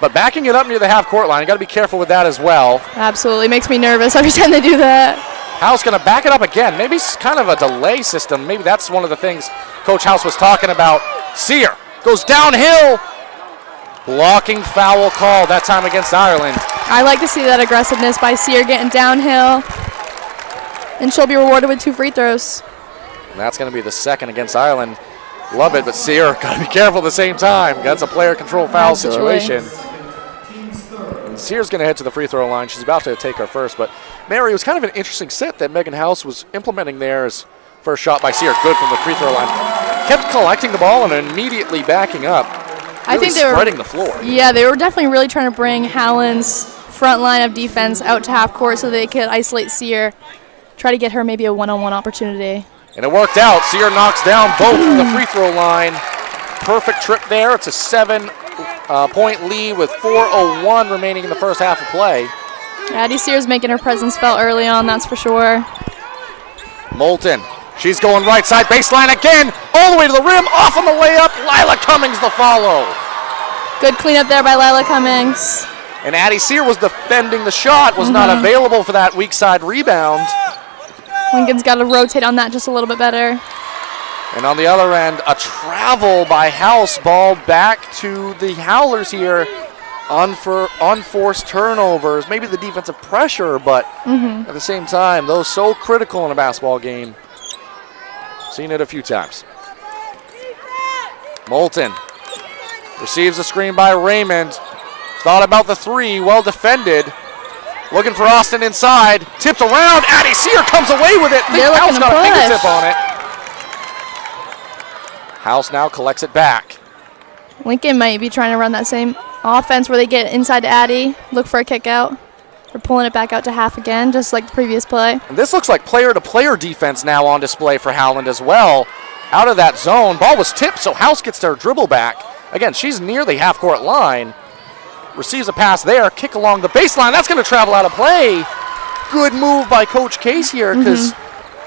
But backing it up near the half-court line, you got to be careful with that as well. Absolutely. Makes me nervous every time they do that. House going to back it up again. Maybe it's kind of a delay system. Maybe that's one of the things Coach House was talking about. Sear goes downhill. Blocking foul call, that time against Ireland. I like to see that aggressiveness by Sear getting downhill. And she'll be rewarded with 2 free throws. And that's going to be the second against Ireland. Love it, but Sear got to be careful at the same time. That's a player control foul situation. And Sear's going to head to the free throw line. She's about to take her first, but Mary, it was kind of an interesting set that Megan House was implementing there as first shot by Sear. Good from the free throw line. Kept collecting the ball and immediately backing up. Really I think they were spreading the floor. Yeah, they were definitely really trying to bring Howland's front line of defense out to half court so they could isolate Sear. Try to get her maybe a one-on-one opportunity. And it worked out. Sear knocks down both from the free throw line. Perfect trip there. It's a 7-point lead with 4:01 remaining in the first half of play. Addie Sear's making her presence felt early on, that's for sure. Moulton, she's going right side baseline again, all the way to the rim, off on the layup. Lila Cummings the follow. Good cleanup there by Lila Cummings. And Addie Sear was defending the shot, was not available for that weak side rebound. Lincoln's got to rotate on that just a little bit better. And on the other end, a travel by House, ball back to the Howlers here. Unforced turnovers, maybe the defensive pressure, but at the same time, those so critical in a basketball game. Seen it a few times. Moulton receives a screen by Raymond. Thought about the 3, well defended. Looking for Austin inside, tipped around, Addie Sear comes away with it. House got a fingertip on it. House now collects it back. Lincoln might be trying to run that same offense where they get inside to Addie, look for a kick out. They're pulling it back out to half again, just like the previous play. And this looks like player-to-player defense now on display for Howland as well. Out of that zone, ball was tipped, so House gets their dribble back. Again, she's near the half-court line. Receives a pass there, kick along the baseline. That's going to travel out of play. Good move by Coach Case here because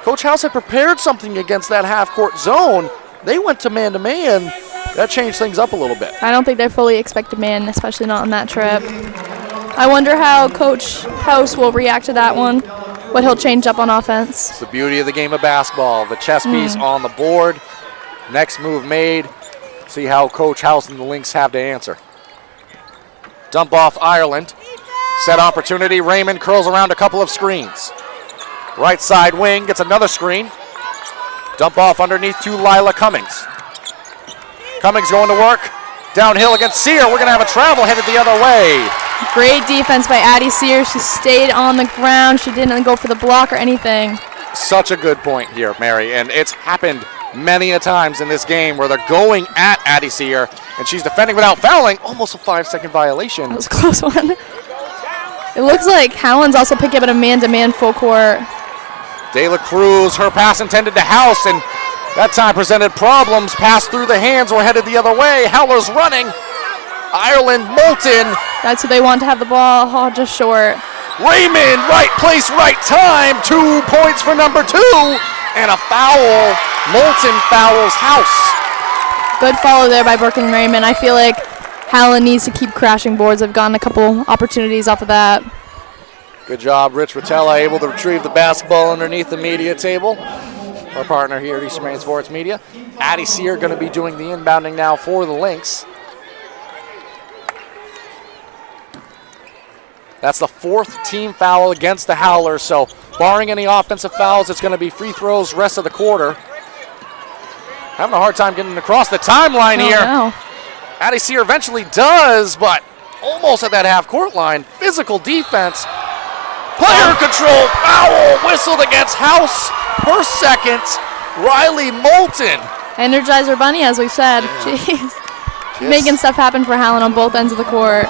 Coach House had prepared something against that half-court zone. They went to man-to-man. That changed things up a little bit. I don't think they fully expected man, especially not on that trip. I wonder how Coach House will react to that one, what he'll change up on offense. It's the beauty of the game of basketball. The chess piece on the board. Next move made. See how Coach House and the Lynx have to answer. Dump off Ireland. Set opportunity. Raymond curls around a couple of screens. Right side wing gets another screen. Dump off underneath to Lila Cummings. Cummings going to work. Downhill against Sear. We're going to have a travel headed the other way. Great defense by Addie Sear. She stayed on the ground. She didn't go for the block or anything. Such a good point here, Mary, and it's happened many a times in this game where they're going at Addie Sear, and she's defending without fouling. Almost a 5-second violation. That was a close one. It looks like Howland's also picking up an a man-to-man full court. De La Cruz, her pass intended to House, and that time presented problems. Pass through the hands or headed the other way. Howler's running. Ireland, Moulton. That's who they want to have the ball. Oh, just short. Raymond, right place, right time. 2 points for number 2. And a foul. Moulton fouls House. Good follow there by Brooke and Raymond. I feel like Howland needs to keep crashing boards. I've gotten a couple opportunities off of that. Good job, Rich Rotella, able to retrieve the basketball underneath the media table. Our partner here at Eastern Maine Sports Media. Addie Sear going to be doing the inbounding now for the Lynx. That's the 4th team foul against the Howlers, so barring any offensive fouls, it's going to be free throws rest of the quarter. Having a hard time getting across the timeline here. No. Addie Sear eventually does, but almost at that half-court line. Physical defense. Player control, foul, whistled against House. Her second, Riley Moulton. Energizer Bunny, as we've said. Jeez. Making stuff happen for Howland on both ends of the court.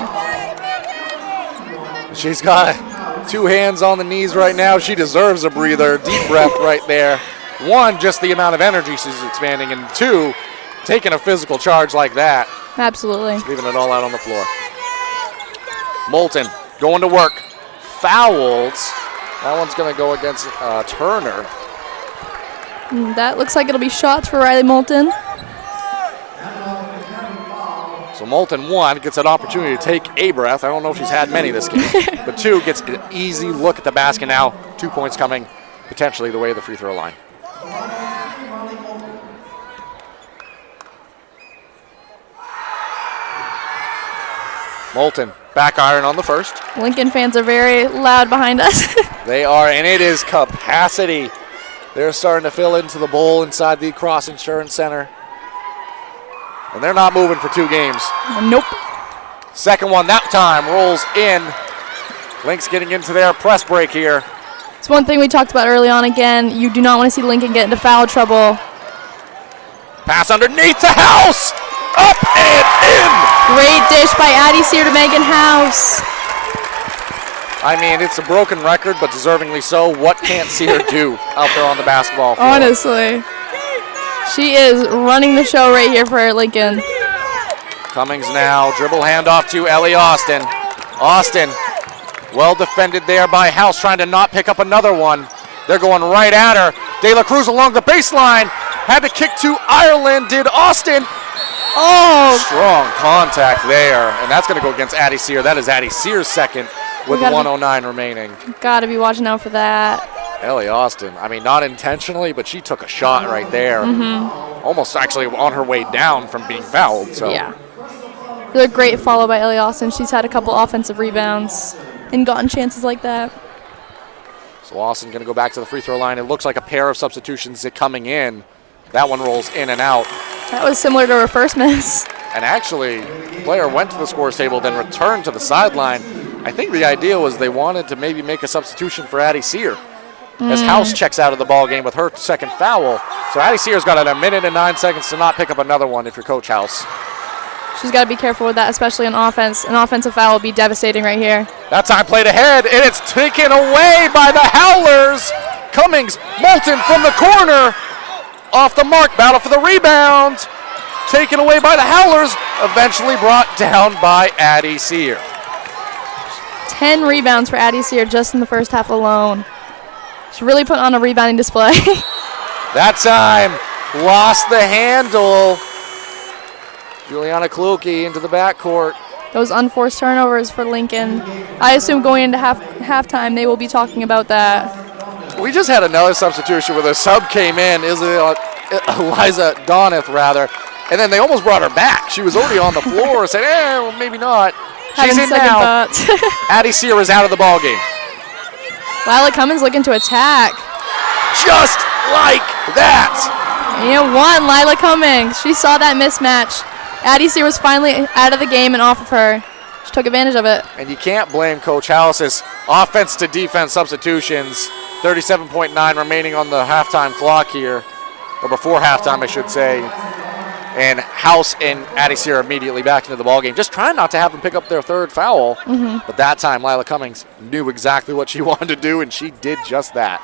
She's got 2 hands on the knees right now. She deserves a breather. Deep breath right there. 1, just the amount of energy she's expanding, and 2, taking a physical charge like that. Absolutely. Leaving it all out on the floor. Moulton going to work. Fouls. That one's going to go against Turner. That looks like it'll be shots for Riley Moulton. So Moulton, 1, gets an opportunity to take a breath. I don't know if she's had many this game. But 2, gets an easy look at the basket now. 2 points coming potentially the way of the free throw line. Moulton, back iron on the first. Lincoln fans are very loud behind us. They are, and it is capacity. They're starting to fill into the bowl inside the Cross Insurance Center. And they're not moving for 2 games. Nope. Second one that time rolls in. Lynx getting into their press break here. It's one thing we talked about early on again. You do not want to see Lincoln get into foul trouble. Pass underneath the House. Up and in. Great dish by Addie Sear to Megan House. I mean, it's a broken record, but deservingly so. What can't Sear do out there on the basketball floor? Honestly. She is running the show right here for Lincoln. Cummings now, dribble handoff to Ellie Austin. Austin, well defended there by House, trying to not pick up another one. They're going right at her. De La Cruz along the baseline. Had to kick to Ireland, did Austin. Oh! Strong contact there, and that's going to go against Addie Sear. That is Addie Sear's second with 1:09 remaining. Gotta be watching out for that. Ellie Austin, I mean, not intentionally, but she took a shot right there. Almost actually on her way down from being fouled. So. Yeah. Really great follow by Ellie Austin. She's had a couple offensive rebounds and gotten chances like that. So Austin going to go back to the free throw line. It looks like a pair of substitutions coming in. That one rolls in and out. That was similar to her first miss. And actually, the player went to the scores table, then returned to the sideline. I think the idea was they wanted to maybe make a substitution for Addie Sear. As House checks out of the ball game with her second foul. So Addie Sear's got a minute and 9 seconds to not pick up another one if you're Coach House. She's got to be careful with that, especially on offense. An offensive foul will be devastating right here. That time played ahead, and it's taken away by the Howlers. Cummings, Moulton from the corner. Off the mark, battle for the rebound. Taken away by the Howlers, eventually brought down by Addie Sear. 10 rebounds for Addie Sear just in the first half alone. She's really putting on a rebounding display. That time, lost the handle. Juliana Kluge into the backcourt. Those unforced turnovers for Lincoln. I assume going into halftime they will be talking about that. We just had another substitution where the sub came in, Eliza Doneth rather, and then they almost brought her back. She was already on the floor, said, well, maybe not. She's in now. Addie Sear is out of the ballgame. Lila Cummins looking to attack. Just like that. And 1, Lila Cummings. She saw that mismatch. Addie Sear was finally out of the game and off of her. She took advantage of it. And you can't blame Coach House's offense to defense substitutions. 37.9 remaining on the halftime clock here. or before halftime, I should say. And House and Addie Sear immediately back into the ballgame, just trying not to have them pick up their third foul. But that time, Lila Cummings knew exactly what she wanted to do, and she did just that.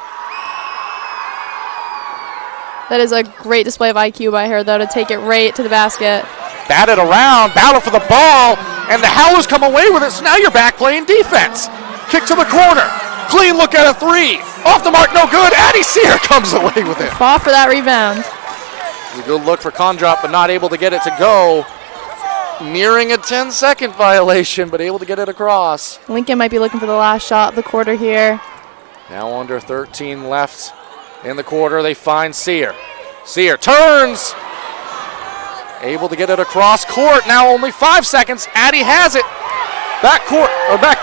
That is a great display of IQ by her, though, to take it right to the basket. Batted around, battle for the ball, and the Howlers come away with it, so now you're back playing defense. Kick to the corner. Clean look at a three. Off the mark, no good. Addie Sear comes away with it. Fought for that rebound. It was a good look for Condrop, but not able to get it to go. Nearing a 10-second violation, but able to get it across. Lincoln might be looking for the last shot of the quarter here. Now under 13 left in the quarter, they find Sear. Sear turns. Able to get it across court. Now only 5 seconds. Addie has it. Back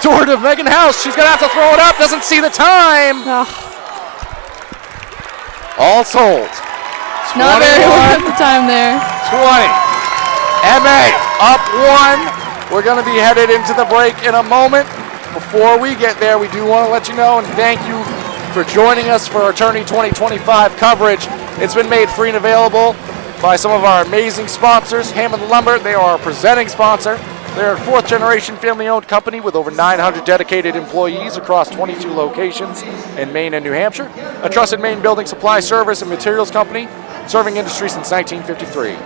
door to Megan House. She's going to have to throw it up. Doesn't see the time. All told. Not very well at the time there. 20. MA up 1. We're going to be headed into the break in a moment. Before we get there, we do want to let you know and thank you for joining us for our Tourney 2025 coverage. It's been made free and available by some of our amazing sponsors. Hammond Lumber, they are our presenting sponsor. They're a fourth-generation family-owned company with over 900 dedicated employees across 22 locations in Maine and New Hampshire. A trusted Maine building supply service and materials company serving industry since 1953.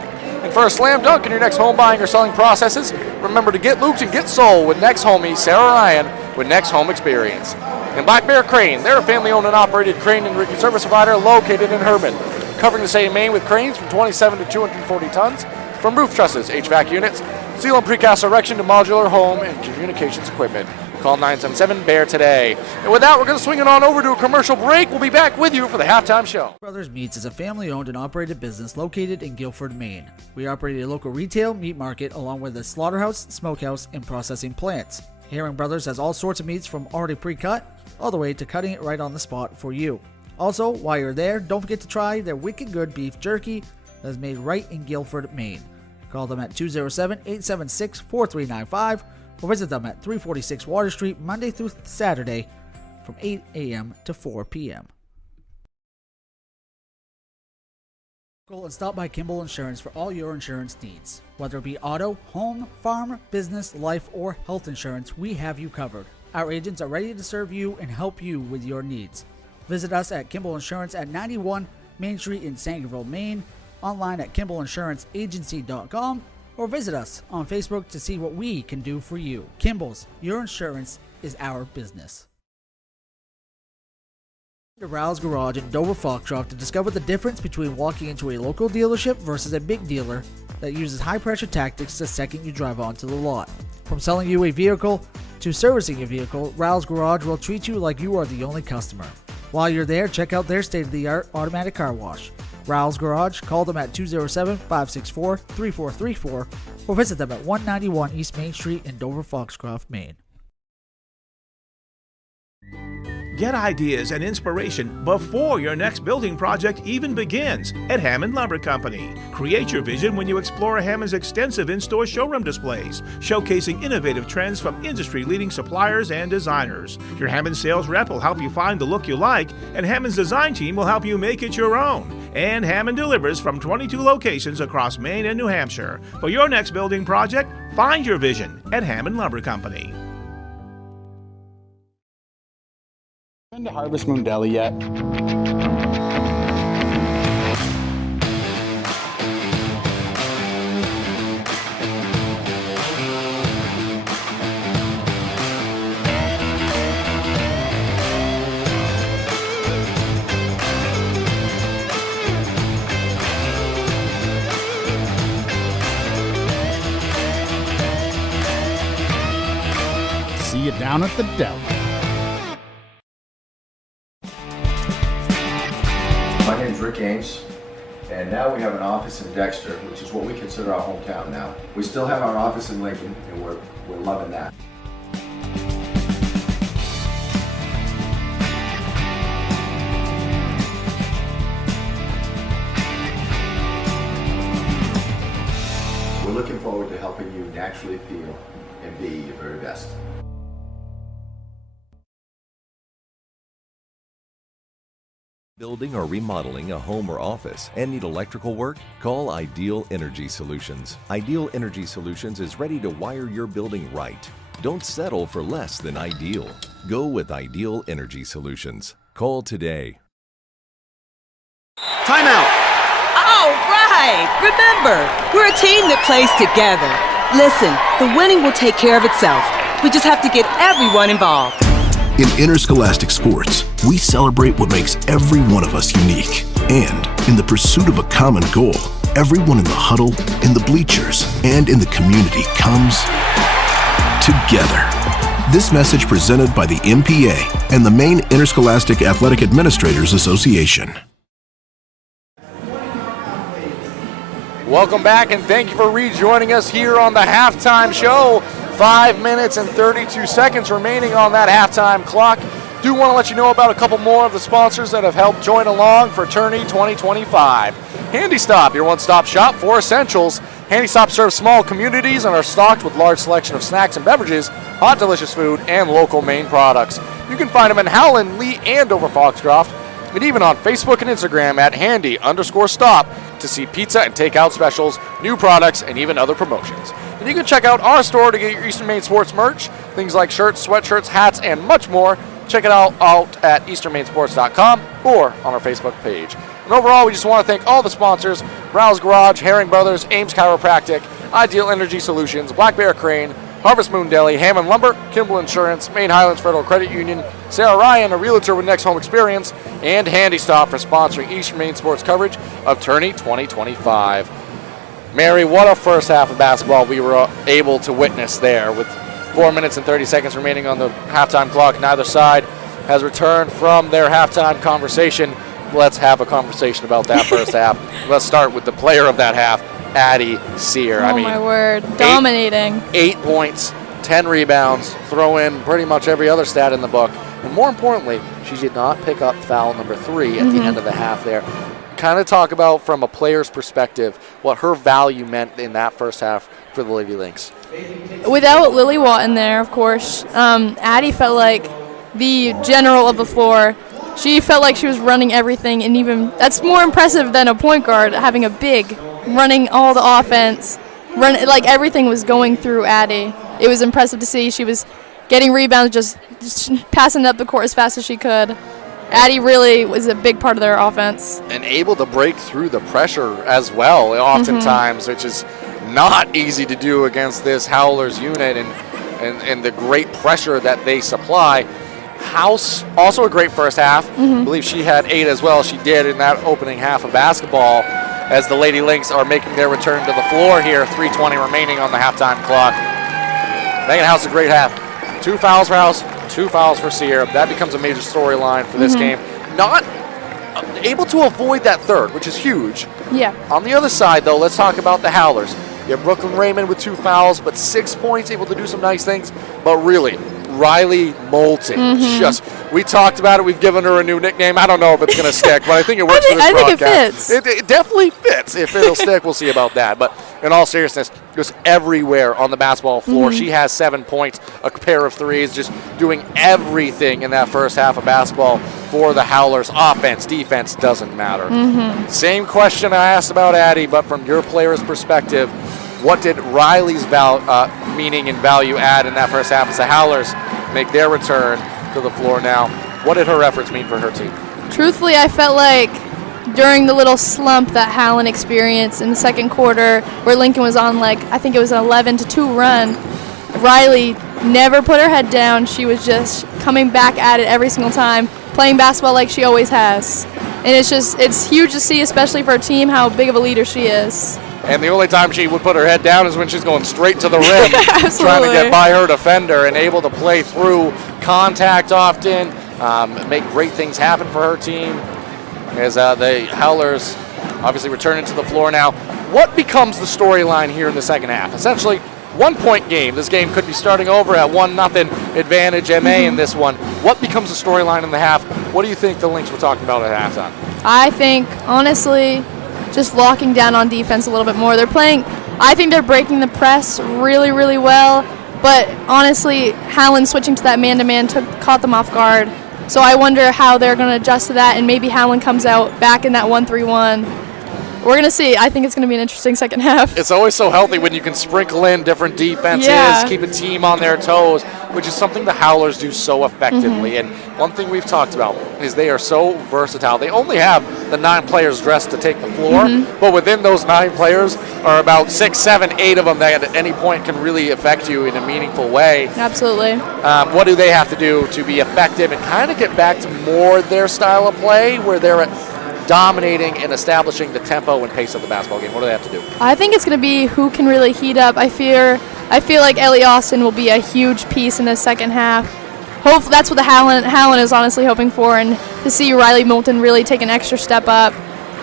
And for a slam dunk in your next home buying or selling processes, remember to get looped and get sold with Next Homie Sarah Ryan with Next Home Experience. And Black Bear Crane, they're a family-owned and operated crane and rigging service provider located in Herman, covering the state of Maine with cranes from 27 to 240 tons, from roof trusses, HVAC units, steel and precast erection to modular home and communications equipment. Call 977-BEAR today. And with that, we're going to swing it on over to a commercial break. We'll be back with you for the halftime show. Brothers Meats is a family-owned and operated business located in Guilford, Maine. We operate a local retail meat market along with a slaughterhouse, smokehouse, and processing plants. Herring Brothers has all sorts of meats from already pre-cut all the way to cutting it right on the spot for you. Also, while you're there, don't forget to try their wicked good beef jerky that is made right in Guilford, Maine. Call them at 207-876-4395 or visit them at 346 Water Street Monday through Saturday from 8 a.m. to 4 p.m. And stop by Kimball Insurance for all your insurance needs. Whether it be auto, home, farm, business, life, or health insurance, we have you covered. Our agents are ready to serve you and help you with your needs. Visit us at Kimball Insurance at 91 Main Street in Sangerville, Maine, online at KimballInsuranceAgency.com, or visit us on Facebook to see what we can do for you. Kimball's, your insurance is our business. To Rouse Garage in Dover Foxtrot to discover the difference between walking into a local dealership versus a big dealer that uses high-pressure tactics the second you drive onto the lot. From selling you a vehicle to servicing your vehicle, Rouse Garage will treat you like you are the only customer. While you're there, check out their state-of-the-art automatic car wash. Rouse Garage, call them at 207-564-3434 or visit them at 191 East Main Street in Dover Foxcroft, Maine. Get ideas and inspiration before your next building project even begins at Hammond Lumber Company. Create your vision when you explore Hammond's extensive in-store showroom displays, showcasing innovative trends from industry-leading suppliers and designers. Your Hammond sales rep will help you find the look you like, and Hammond's design team will help you make it your own. And Hammond delivers from 22 locations across Maine and New Hampshire. For your next building project, find your vision at Hammond Lumber Company. Been to Harvest Moon Deli yet? See you down at the deli. My name is Rick Ames, and now we have an office in Dexter, which is what we consider our hometown now. We still have our office in Lincoln, and we're loving that. We're looking forward to helping you naturally feel and be your very best. Building or remodeling a home or office and need electrical work? Call Ideal Energy Solutions. Ideal Energy Solutions is ready to wire your building right. Don't settle for less than ideal. Go with Ideal Energy Solutions. Call today. Timeout. All right! Remember, we're a team that plays together. Listen, the winning will take care of itself. We just have to get everyone involved. In interscholastic sports, we celebrate what makes every one of us unique. And in the pursuit of a common goal, everyone in the huddle, in the bleachers, and in the community comes together. This message presented by the MPA and the Maine Interscholastic Athletic Administrators Association. Welcome back, and thank you for rejoining us here on the halftime show. 5 minutes and 32 seconds remaining on that halftime clock. Do want to let you know about a couple more of the sponsors that have helped join along for Tourney 2025. Handy Stop, your one-stop shop for essentials. Handy Stop serves small communities and are stocked with large selection of snacks and beverages, hot delicious food, and local Maine products. You can find them in Howland, Lee, and over Foxcroft, and even on Facebook and Instagram at handy_stop to see pizza and takeout specials, new products, and even other promotions. And you can check out our store to get your Eastern Maine sports merch, things like shirts, sweatshirts, hats, and much more. Check it out at easternmainsports.com or on our Facebook page. And overall, we just want to thank all the sponsors: Rouse Garage, Herring Brothers, Ames Chiropractic, Ideal Energy Solutions, Black Bear Crane, Harvest Moon Deli, Hammond Lumber, Kimball Insurance, Maine Highlands Federal Credit Union, Sarah Ryan, a realtor with Next Home Experience, and Handy Stop for sponsoring Eastern Maine sports coverage of Tourney 2025. Mary, what a first half of basketball we were able to witness there, with 4 minutes and 30 seconds remaining on the halftime clock. Neither side has returned from their halftime conversation. Let's have a conversation about that first half. Let's start with the player of that half, Addie Sear. Oh, my word. Dominating. 8 points, 10 rebounds, throw in pretty much every other stat in the book. And more importantly, she did not pick up foul number 3 at the end of the half there. Kind of talk about, from a player's perspective, what her value meant in that first half for the Lady Lynx. Without Lily Watt in there, of course, Addie felt like the general of the floor. She felt like she was running everything, and even that's more impressive than a point guard having a big running all the offense. Like everything was going through Addie. It was impressive to see. She was getting rebounds, just passing up the court as fast as she could. Addie really was a big part of their offense. And able to break through the pressure as well, oftentimes, which is not easy to do against this Howlers unit and the great pressure that they supply. House, also a great first half. I believe she had 8 as well. She did in that opening half of basketball, as the Lady Lynx are making their return to the floor here. 3:20 remaining on the halftime clock. Megan House, a great half. 2 fouls for House, 2 fouls for Sear. That becomes a major storyline for this game. Not able to avoid that third, which is huge. Yeah. On the other side, though, let's talk about the Howlers. You have Brooklyn Raymond with 2 fouls, but 6 points, able to do some nice things. But really, Riley Moulton, we talked about it. We've given her a new nickname. I don't know if it's going to stick, but I think it works for this broadcast. I think it fits. It definitely fits. If it'll stick, we'll see about that. But in all seriousness, just everywhere on the basketball floor. She has 7 points, a pair of threes, just doing everything in that first half of basketball for the Howlers. Offense, defense, doesn't matter. Same question I asked about Addie, but from your player's perspective, what did Riley's meaning and value add in that first half as the Howlers make their return to the floor now? What did her efforts mean for her team? Truthfully, I felt like during the little slump that Howland experienced in the second quarter, where Lincoln was on, I think it was an 11-2 run, Riley never put her head down. She was just coming back at it every single time, playing basketball like she always has. And it's huge to see, especially for a team, how big of a leader she is. And the only time she would put her head down is when she's going straight to the rim, trying to get by her defender, and able to play through contact often, make great things happen for her team. As the Howlers obviously returning to the floor now. What becomes the storyline here in the second half? Essentially, 1-point game. This game could be starting over at 1-0 advantage MA in this one. What becomes the storyline in the half? What do you think the Lynx were talking about at halftime? I think, honestly, just locking down on defense a little bit more. I think they're breaking the press really, really well, but honestly, Howland switching to that man-to-man caught them off guard. So I wonder how they're going to adjust to that, and maybe Howland comes out back in that 1-3-1. We're going to see. I think it's going to be an interesting second half. It's always so healthy when you can sprinkle in different defenses, keep a team on their toes, which is something the Howlers do so effectively. And one thing we've talked about is they are so versatile. They only have the 9 players dressed to take the floor, but within those 9 players are about 6, 7, 8 of them that at any point can really affect you in a meaningful way. Absolutely. What do they have to do to be effective and kind of get back to more their style of play where they're dominating and establishing the tempo and pace of the basketball game? What do they have to do? I think it's going to be who can really heat up. I feel like Ellie Austin will be a huge piece in the second half. Hopefully that's what the Howland is honestly hoping for, and to see Riley Moulton really take an extra step up.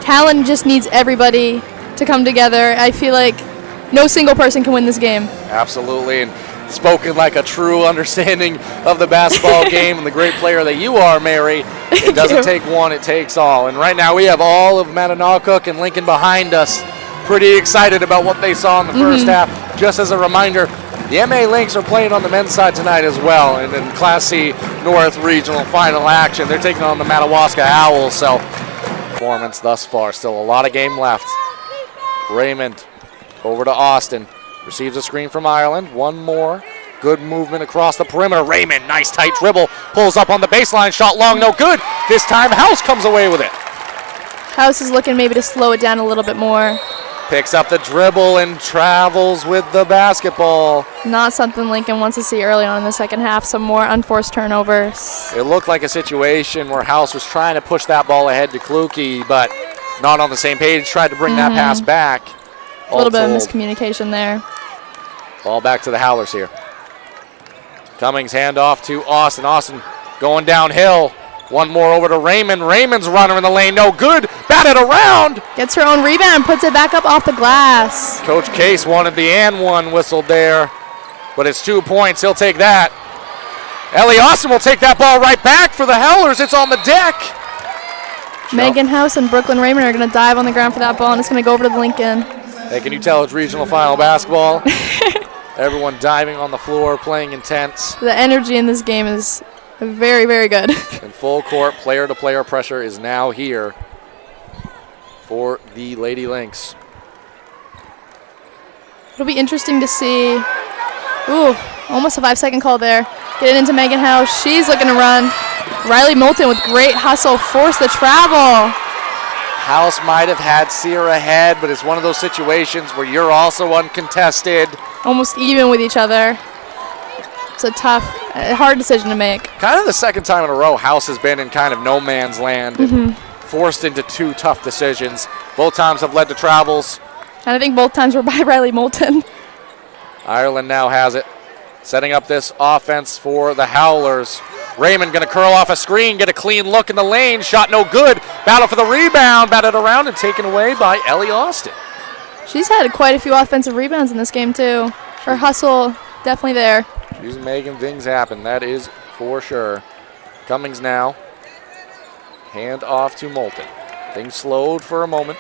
Howland just needs everybody to come together. I feel like no single person can win this game. Absolutely, and spoken like a true understanding of the basketball game and the great player that you are, Mary. It doesn't take one, it takes all. And right now we have all of Mattanawcook and Lincoln behind us, pretty excited about what they saw in the first half. Just as a reminder, the MA Lynx are playing on the men's side tonight as well, and in Class C North Regional final action, they're taking on the Madawaska Owls. So performance thus far, still a lot of game left. Raymond over to Austin. Receives a screen from Ireland. One more. Good movement across the perimeter. Raymond, nice tight dribble. Pulls up on the baseline. Shot long, no good. This time House comes away with it. House is looking maybe to slow it down a little bit more. Picks up the dribble and travels with the basketball. Not something Lincoln wants to see early on in the second half. Some more unforced turnovers. It looked like a situation where House was trying to push that ball ahead to Kluge, but not on the same page. Tried to bring that pass back. A little bit of miscommunication there. Ball back to the Howlers here. Cummings handoff to Austin. Austin going downhill. One more over to Raymond. Raymond's runner in the lane. No good. Batted around. Gets her own rebound. Puts it back up off the glass. Coach Case wanted the and one whistled there. But it's 2 points. He'll take that. Ellie Austin will take that ball right back for the Howlers. It's on the deck. Megan House and Brooklyn Raymond are going to dive on the ground for that ball, and it's going to go over to the Lincoln. Hey, can you tell it's regional final basketball? Everyone diving on the floor, playing intense. The energy in this game is very, very good. In full court, player-to-player pressure is now here for the Lady Lynx. It'll be interesting to see. Ooh, almost a 5-second call there. Getting into Megan House. She's looking to run. Riley Moulton with great hustle. Force the travel. House might have had Sear ahead, but it's one of those situations where you're also uncontested. Almost even with each other. It's a tough, hard decision to make. Kind of the second time in a row House has been in kind of no man's land and forced into 2 tough decisions. Both times have led to travels. And I think both times were by Riley Moulton. Ireland now has it. Setting up this offense for the Howlers. Raymond going to curl off a screen, get a clean look in the lane. Shot no good. Battle for the rebound. Batted around and taken away by Ellie Austin. She's had quite a few offensive rebounds in this game, too. Her hustle, definitely there. She's making things happen. That is for sure. Cummings now. Hand off to Moulton. Things slowed for a moment.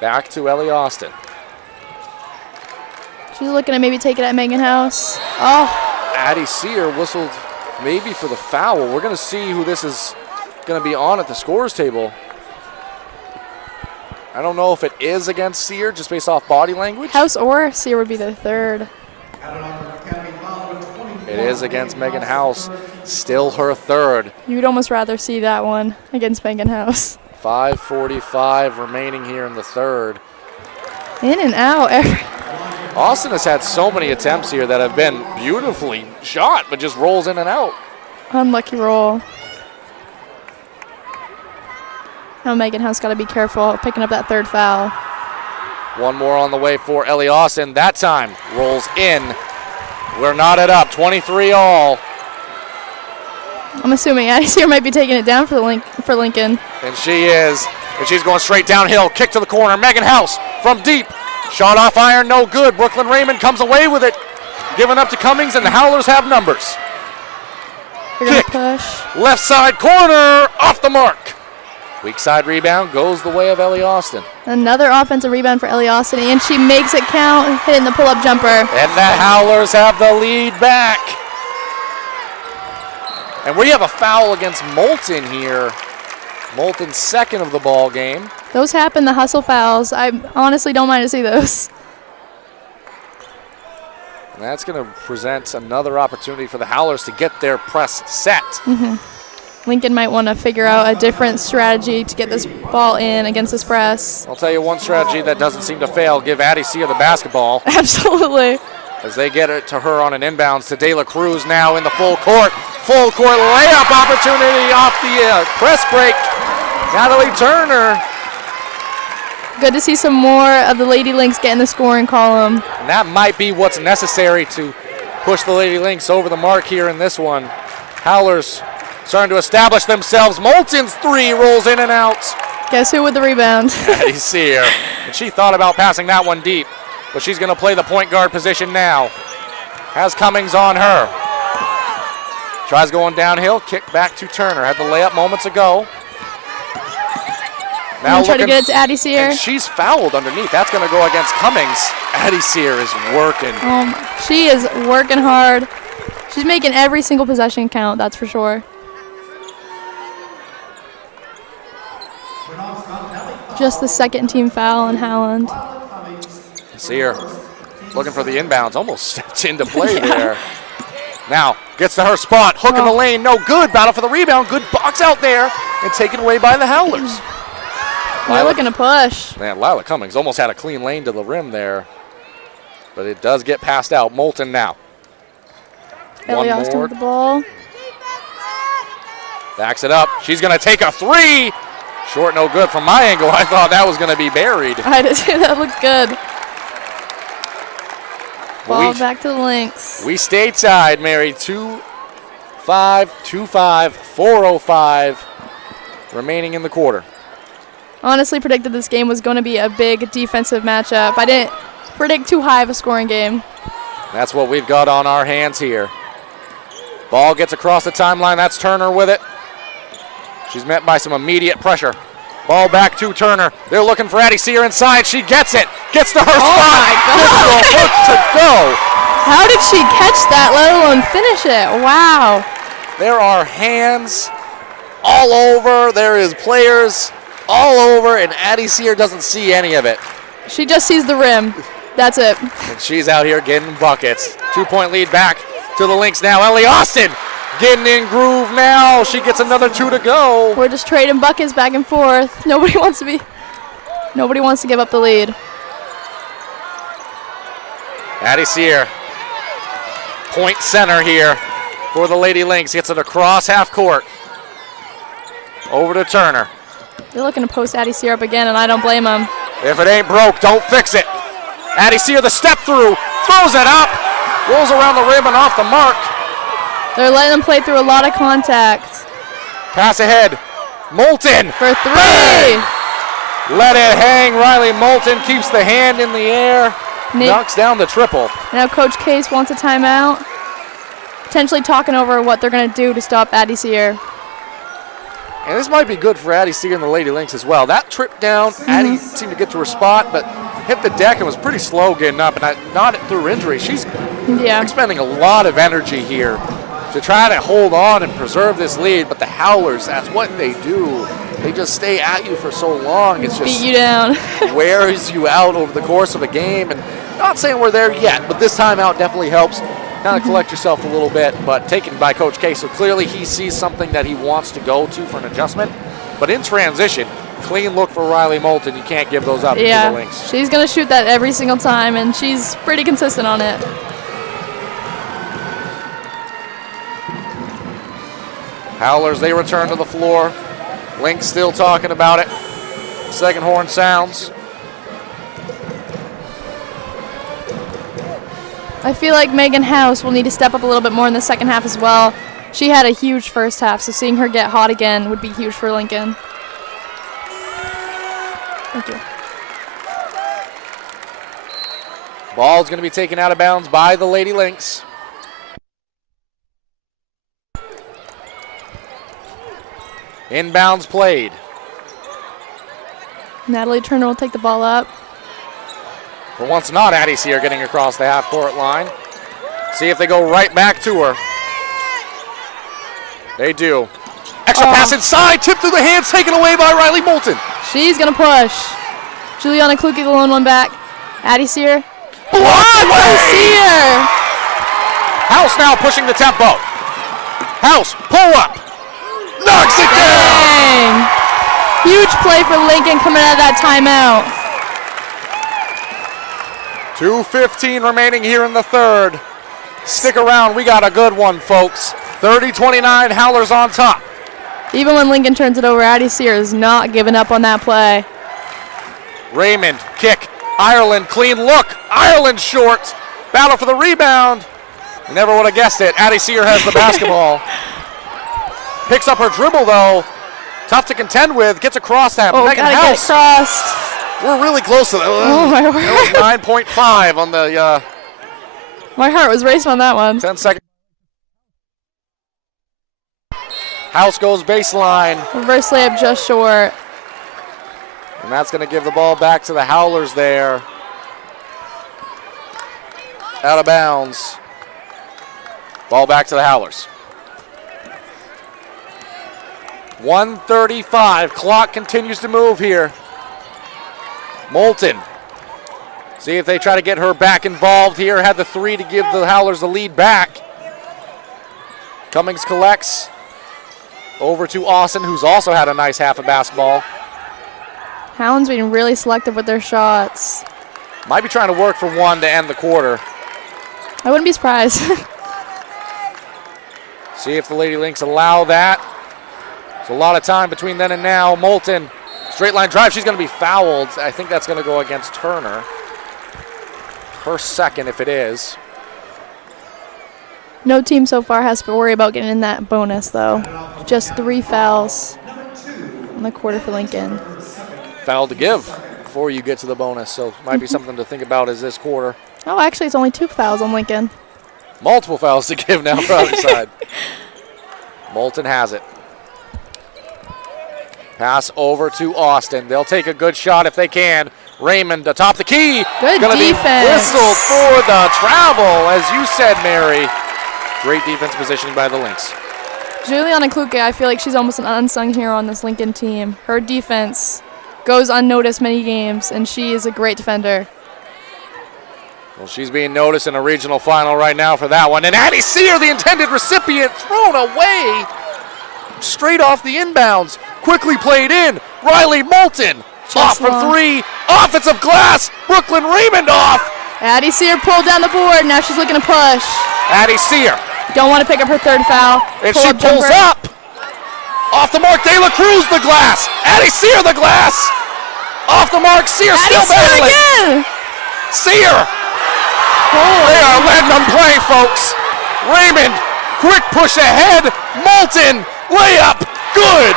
Back to Ellie Austin. She's looking to maybe take it at Megan House. Oh. Addie Sear whistled maybe for the foul. We're going to see who this is going to be on at the scorers table. I don't know if it is against Sear just based off body language. House or Sear would be the third. It is against Megan House. Still her third. You'd almost rather see that one against Megan House. 5:45 remaining here in the third. In and out. Austin has had so many attempts here that have been beautifully shot, but just rolls in and out. Unlucky roll. Now Megan House got to be careful picking up that third foul. One more on the way for Ellie Austin. That time rolls in. We're knotted up, 23 all. I'm assuming Addie Sear might be taking it down for Lincoln. And she is. And she's going straight downhill. Kick to the corner. Megan House from deep. Shot off iron, no good. Brooklyn Raymond comes away with it. Given up to Cummings, and the Howlers have numbers. Kick. Push. Left side corner. Off the mark. Weak side rebound goes the way of Ellie Austin. Another offensive rebound for Ellie Austin, and she makes it count, hitting the pull-up jumper. And the Howlers have the lead back. And we have a foul against Moulton here. Moulton's second of the ball game. Those happen, the hustle fouls. I honestly don't mind to see those. And that's going to present another opportunity for the Howlers to get their press set. Lincoln might want to figure out a different strategy to get this ball in against this press. I'll tell you one strategy that doesn't seem to fail. Give Addie Sear the basketball. Absolutely. As they get it to her on an inbounds to De La Cruz now in the full court. Full court layup opportunity off the press break. Natalie Turner. Good to see some more of the Lady Lynx get in the scoring column. And that might be what's necessary to push the Lady Lynx over the mark here in this one. Howlers starting to establish themselves. Moulton's three rolls in and out. Guess who with the rebound? Addie Sear. And she thought about passing that one deep, but she's going to play the point guard position now. Has Cummings on her. Tries going downhill, kick back to Turner. Had the layup moments ago. Now try to get it to Addie Sear. And she's fouled underneath. That's going to go against Cummings. Addie Sear is working. She is working hard. She's making every single possession count, that's for sure. Just the second team foul on Howland. Sear looking for the inbounds. Almost stepped into play there. Now gets to her spot. Hook in the lane. No good. Battle for the rebound. Good box out there. And taken away by the Howlers. They're looking to push. Man, Lila Cummings almost had a clean lane to the rim there. But it does get passed out. Moulton now. Ellie Austin with the ball. Backs it up. She's going to take a three. Short, no good from my angle. I thought that was going to be buried. I did too. That looked good. Ball back to the Lynx. We stayed tied, Mary. 2-5, 2-5, 4:05 remaining in the quarter. Honestly predicted this game was going to be a big defensive matchup. I didn't predict too high of a scoring game. That's what we've got on our hands here. Ball gets across the timeline. That's Turner with it. She's met by some immediate pressure. Ball back to Turner. They're looking for Addie Sear inside. She gets it. Gets to her spot. My God. Gets the hook to go. How did she catch that, let alone finish it? Wow. There are hands all over. There is players all over, and Addie Sear doesn't see any of it. She just sees the rim. That's it. And she's out here getting buckets. 2-point lead back to the Lynx now. Ellie Austin getting in groove now. She gets another two to go. We're just trading buckets back and forth. Nobody wants to give up the lead. Addie Sear, point center here for the Lady Lynx. Gets it across half court. Over to Turner. They're looking to post Addie Sear up again, and I don't blame them. If it ain't broke, don't fix it. Addie Sear, the step through, throws it up, rolls around the rim and off the mark. They're letting them play through a lot of contact. Pass ahead. Moulton. For three. Bang! Let it hang. Riley Moulton keeps the hand in the air. Knocks down the triple. Now Coach Case wants a timeout. Potentially talking over what they're going to do to stop Addie Sear. And this might be good for Addie Sear and the Lady Lynx as well. That trip down, Addie seemed to get to her spot, but hit the deck and was pretty slow getting up, and not through injury. She's expending a lot of energy here to try to hold on and preserve this lead, but the Howlers, that's what they do. They just stay at you for so long. It's just beat you down. wears you out over the course of a game. And not saying we're there yet, but this timeout definitely helps kind of collect yourself a little bit. But taken by Coach K, so clearly he sees something that he wants to go to for an adjustment. But in transition, clean look for Riley Moulton. You can't give those up to the Lynx. She's going to shoot that every single time, and she's pretty consistent on it. Howlers, they return to the floor. Lynx still talking about it. Second horn sounds. I feel like Megan House will need to step up a little bit more in the second half as well. She had a huge first half, so seeing her get hot again would be huge for Lincoln. Thank you. Ball's going to be taken out of bounds by the Lady Lynx. Inbounds played. Natalie Turner will take the ball up. For once not, Addie Sear getting across the half-court line. See if they go right back to her. They do. Extra pass inside, tipped through the hands, taken away by Riley Moulton. She's going to push. Juliana Kluge, the lone one back. Addie Sear. Sear! House now pushing the tempo. House, pull up. Knocks it down! Huge play for Lincoln coming out of that timeout. 2:15 remaining here in the third. Stick around, we got a good one, folks. 30-29, Howlers on top. Even when Lincoln turns it over, Addie Sear is not giving up on that play. Raymond, kick. Ireland, clean look. Ireland short. Battle for the rebound. You never would have guessed it. Addie Sear has the basketball. Picks up her dribble, though. Tough to contend with. Gets across that. Megan gotta House. get it crossed. We're really close to that. Oh, my word. That was 9.5 on the... My heart was racing on that one. 10 seconds. House goes baseline. Reverse layup just short. And that's going to give the ball back to the Howlers there. Out of bounds. Ball back to the Howlers. 1:35. Clock continues to move here. Moulton. See if they try to get her back involved here. Had the three to give the Howlers the lead back. Cummings collects. Over to Austin, who's also had a nice half of basketball. Howland's being really selective with their shots. Might be trying to work for one to end the quarter. I wouldn't be surprised. See if the Lady Lynx allow that. There's a lot of time between then and now. Moulton, straight line drive. She's going to be fouled. I think that's going to go against Turner. Her second, if it is. No team so far has to worry about getting in that bonus, though. Just 3 fouls in the quarter for Lincoln. Foul to give before you get to the bonus, so might be something to think about as this quarter. Oh, actually, it's only 2 fouls on Lincoln. Multiple fouls to give now for either side. Moulton has it. Pass over to Austin. They'll take a good shot if they can. Raymond atop the key. Good Gonna defense. Be whistled for the travel, as you said, Mary. Great defense positioning by the Lynx. Juliana Kluge, I feel like she's almost an unsung hero on this Lincoln team. Her defense goes unnoticed many games, and she is a great defender. Well, she's being noticed in a regional final right now for that one. And Addie Sear, the intended recipient, thrown away. Straight off the inbounds. Quickly played in. Riley Moulton. Off from 3. Offensive glass. Brooklyn Raymond off. Addie Sear pulled down the board. Now she's looking to push. Addie Sear. Don't want to pick up her 3rd foul. And she pulls up. Off the mark, De La Cruz the glass. Addie Sear the glass. Off the mark, Sear still battling. Again. Sear. They are letting them play, folks. Raymond, quick push ahead. Moulton, layup, good.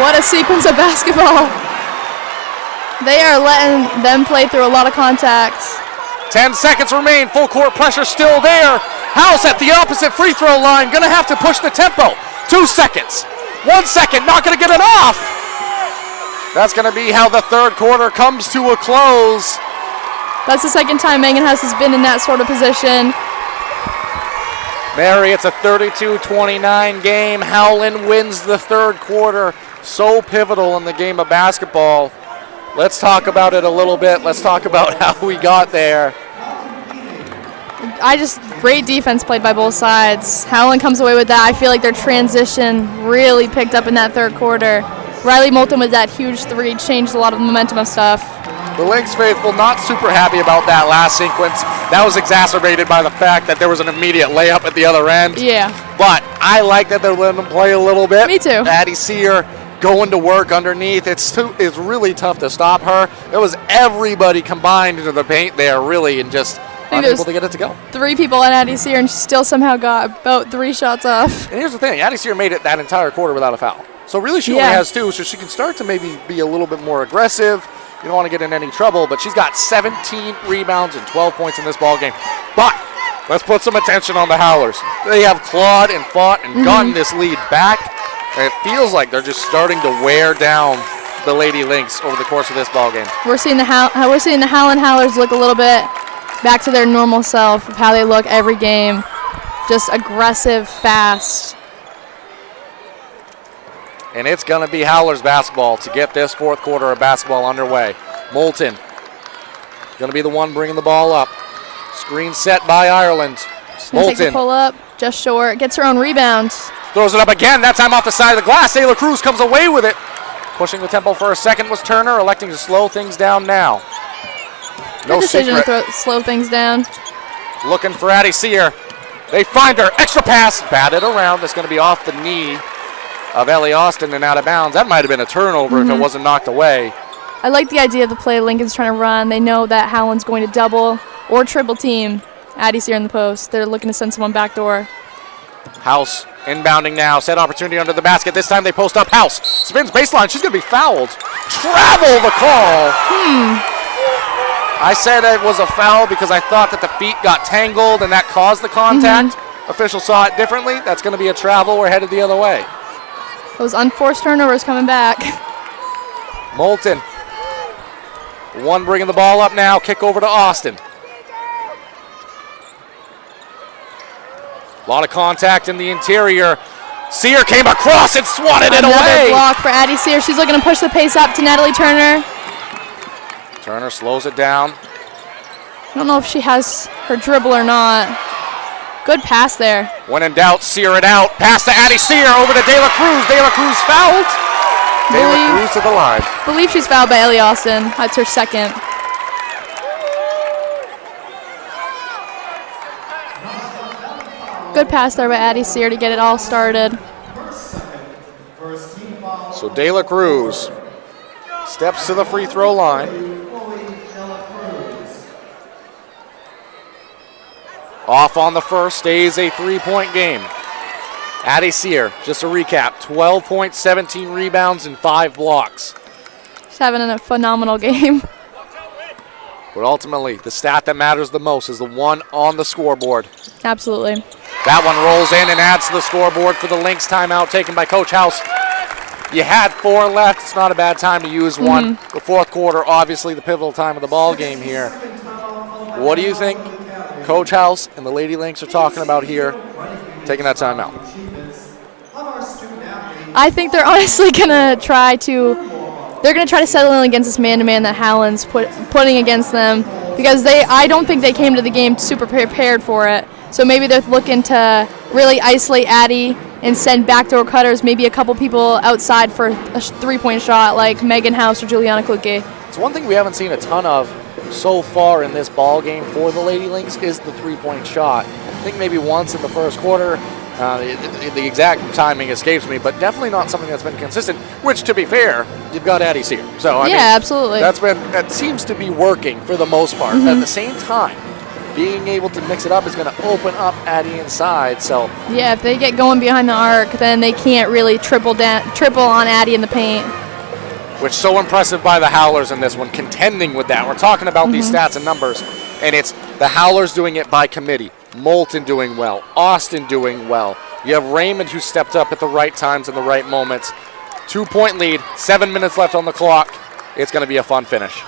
What a sequence of basketball. They are letting them play through a lot of contacts. 10 seconds remain, full court pressure still there. House at the opposite free throw line, gonna have to push the tempo. 2 seconds, 1 second, not gonna get it off. That's gonna be how the third quarter comes to a close. That's the second time Megan House has been in that sort of position. Mary, it's a 32-29 game. Howland wins the third quarter. So pivotal in the game of basketball. Let's talk about it a little bit. Let's talk about how we got there. Great defense played by both sides. Howland comes away with that. I feel like their transition really picked up in that third quarter. Riley Moulton with that huge 3 changed a lot of the momentum of stuff. The Lynx faithful not super happy about that last sequence. That was exacerbated by the fact that there was an immediate layup at the other end. Yeah. But I like that they're letting them play a little bit. Me too. Addie Sear going to work underneath. It's really tough to stop her. It was everybody combined into the paint there, really, and just unable to get it to go. 3 people on Addie Sear, and she still somehow got about 3 shots off. And here's the thing. Addie Sear made it that entire quarter without a foul. So really she only has 2, so she can start to maybe be a little bit more aggressive. You don't want to get in any trouble, but she's got 17 rebounds and 12 points in this ball game. But let's put some attention on the Howlers. They have clawed and fought and gotten this lead back, and it feels like they're just starting to wear down the Lady Lynx over the course of this ball game. We're seeing the Howland Howlers look a little bit back to their normal self of how they look every game. Just aggressive, fast. And it's going to be Howlers basketball to get this fourth quarter of basketball underway. Moulton going to be the one bringing the ball up. Screen set by Ireland. Take the pull up, just short, gets her own rebound. Throws it up again, that time off the side of the glass. De La Cruz comes away with it. Pushing the tempo for a second was Turner, electing to slow things down now. Good decision to slow things down. Looking for Addie Sear. They find her, extra pass, batted around. That's going to be off the knee of Ellie Austin and out of bounds. That might have been a turnover if it wasn't knocked away. I like the idea of the play Lincoln's trying to run. They know that Howland's going to double or triple team Addie's here in the post. They're looking to send someone backdoor. House inbounding now. Set opportunity under the basket. This time they post up. House spins baseline. She's going to be fouled. Travel the call. I said it was a foul because I thought that the feet got tangled and that caused the contact. Official saw it differently. That's going to be a travel. We're headed the other way. Those unforced turnovers coming back. Moulton. One bringing the ball up now. Kick over to Austin. A lot of contact in the interior. Sear came across and swatted it away. Another block for Addie Sear. She's looking to push the pace up to Natalie Turner. Turner slows it down. I don't know if she has her dribble or not. Good pass there. When in doubt, Sear it out. Pass to Addie Sear over to De La Cruz. De La Cruz fouled. De La Cruz to the line. I believe she's fouled by Ellie Austin. That's her second. Good pass there by Addie Sear to get it all started. So De La Cruz steps to the free throw line. Off on the first, stays a 3-point game. Addie Sear, just a recap, 12 points, 17 rebounds, and 5 blocks. She's having a phenomenal game. But ultimately, the stat that matters the most is the one on the scoreboard. Absolutely. That one rolls in and adds to the scoreboard for the Lynx. Timeout taken by Coach House. You had 4 left. It's not a bad time to use one. The fourth quarter, obviously the pivotal time of the ball game here. What do you think Coach House and the Lady Lynx are talking about here, taking that timeout? I think they're honestly going to try to settle in against this man-to-man that Howland's putting against them, because I don't think they came to the game super prepared for it. So maybe they're looking to really isolate Addie and send backdoor cutters, maybe a couple people outside for a three-point shot like Megan House or Juliana Kluge. It's one thing we haven't seen a ton of so far in this ball game for the Lady Lynx is the three-point shot. I think maybe once in the first quarter. The exact timing escapes me, but definitely not something that's been consistent, which, to be fair, you've got Addie's here. So, I mean, absolutely. That seems to be working for the most part. At the same time, being able to mix it up is going to open up Addie inside. So yeah, if they get going behind the arc, then they can't really triple on Addie in the paint. Which so impressive by the Howlers in this one, contending with that. We're talking about these stats and numbers, and it's the Howlers doing it by committee. Moulton doing well, Austin doing well. You have Raymond who stepped up at the right times and the right moments. 2-point lead, 7 minutes left on the clock. It's going to be a fun finish.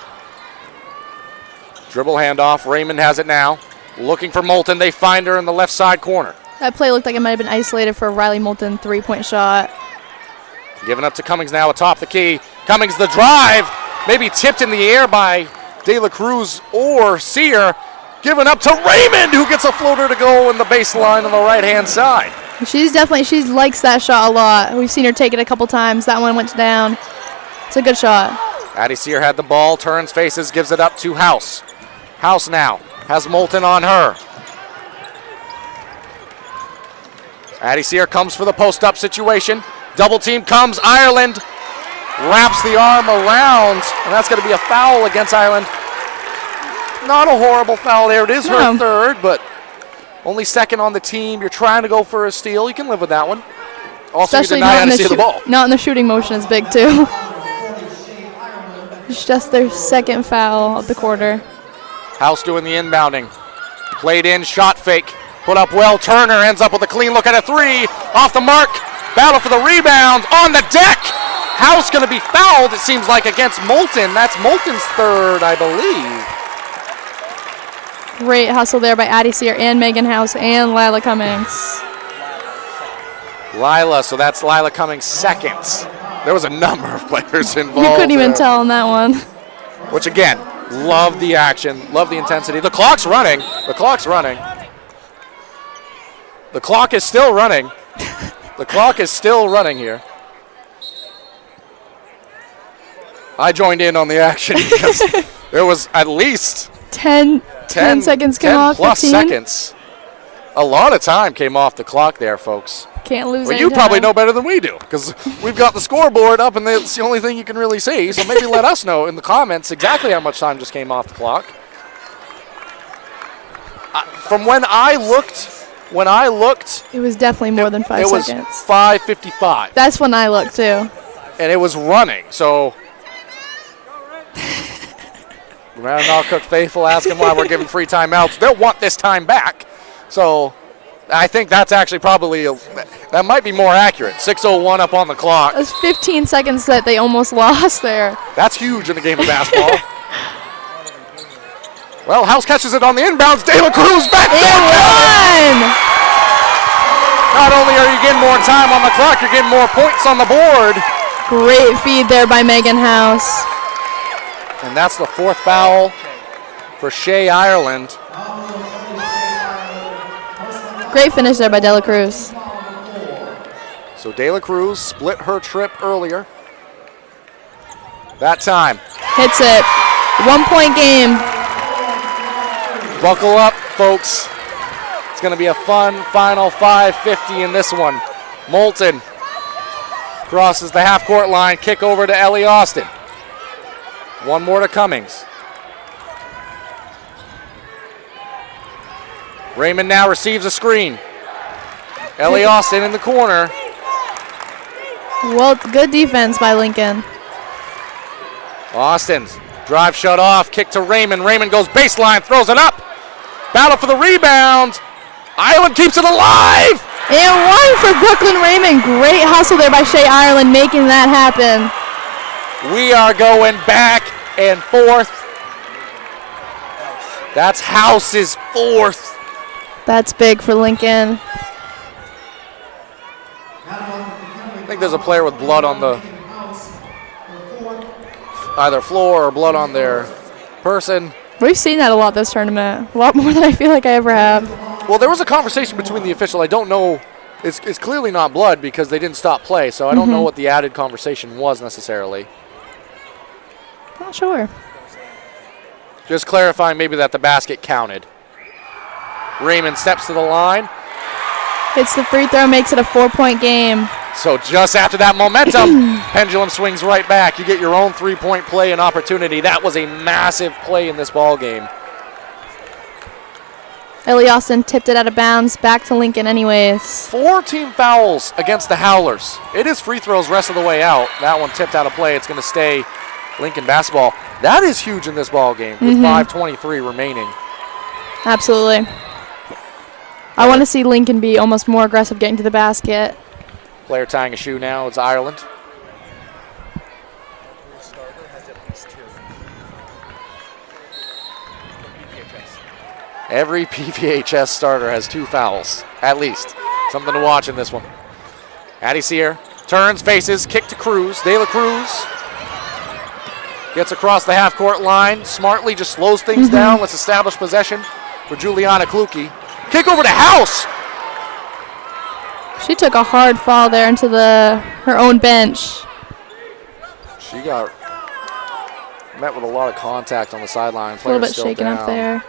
Dribble handoff, Raymond has it now. Looking for Moulton, they find her in the left side corner. That play looked like it might have been isolated for a Riley Moulton three-point shot. Giving up to Cummings now atop the key. Cummings the drive, maybe tipped in the air by De La Cruz or Sear. Given up to Raymond, who gets a floater to go in the baseline on the right-hand side. She likes that shot a lot. We've seen her take it a couple times. That one went down. It's a good shot. Addie Sear had the ball, turns, faces, gives it up to House. House now has Moulton on her. Addie Sear comes for the post-up situation. Double team comes. Ireland wraps the arm around, and that's going to be a foul against Ireland. Not a horrible foul there. It is her third, but only second on the team. You're trying to go for a steal. You can live with that one. Also, especially you deny Addie Sear the ball. Not in the shooting motion is big, too. It's just their second foul of the quarter. House doing the inbounding. Played in, shot fake. Put up well. Turner ends up with a clean look at a three. Off the mark. Battle for the rebound. On the deck. House going to be fouled, it seems like, against Moulton. That's Moulton's third, I believe. Great hustle there by Addie Sear and Megan House and Lila Cummings. Lila, so that's Lila Cummings' second. There was a number of players involved. You couldn't even there. tell on that one. Which again, love the action, love the intensity. The clock's running. The clock's running. The clock is still running. The clock is still running here. I joined in on the action because there was at least 10 seconds came off. 10 plus 15. seconds. A lot of time came off the clock there, folks. Can't lose Well, any you probably time. know better than we do because we've got the scoreboard up and it's the only thing you can really see. So maybe let us know in the comments exactly how much time just came off the clock. From when I looked, it was definitely more than 5 seconds. It was 5:55. That's when I looked too. And it was running. So Mattanawcook faithful asking why we're giving free timeouts. They'll want this time back. So I think that's actually probably, that might be more accurate. 6:01 up on the clock. It was 15 seconds that they almost lost there. That's huge in the game of basketball. Well, House catches it on the inbounds. De La Cruz back It won! Not only are you getting more time on the clock, you're getting more points on the board. Great feed there by Megan House. And that's the 4th foul for Shea Ireland. Great finish there by De La Cruz. So De La Cruz split her trip earlier. That time. Hits it. 1 point game. Buckle up, folks. It's going to be a fun final 5:50 in this one. Moulton crosses the half-court line. Kick over to Ellie Austin. One more to Cummings. Raymond now receives a screen. Ellie Austin in the corner. Well, good defense by Lincoln. Austin's drive shut off. Kick to Raymond. Raymond goes baseline, throws it up. Battle for the rebound. Ireland keeps it alive. And one for Brooklyn Raymond. Great hustle there by Shea Ireland making that happen. We are going back and forth. That's House's 4th. That's big for Lincoln. I think there's a player with blood on the either floor or blood on their person. We've seen that a lot this tournament. A lot more than I feel like I ever have. Well, there was a conversation between the official. I don't know. It's clearly not blood because they didn't stop play, so I don't know what the added conversation was necessarily. Not sure. Just clarifying maybe that the basket counted. Raymond steps to the line. Hits the free throw, makes it a 4-point game. So just after that momentum, pendulum swings right back. You get your own 3-point play and opportunity. That was a massive play in this ball game. Ellie Austin tipped it out of bounds. Back to Lincoln anyways. 4 team fouls against the Howlers. It is free throws rest of the way out. That one tipped out of play. It's going to stay Lincoln basketball. That is huge in this ball game with 5:23 remaining. Absolutely. I want to see Lincoln be almost more aggressive getting to the basket. Player tying a shoe now. It's Ireland. Every PVHS starter has 2 fouls, at least. Something to watch in this one. Addie Sear turns, faces, kick to Cruz. De La Cruz gets across the half-court line. Smartly just slows things down. Let's establish possession for Juliana Kluke. Kick over to House. She took a hard fall there into her own bench. She got met with a lot of contact on the sideline. A little bit shaken up there.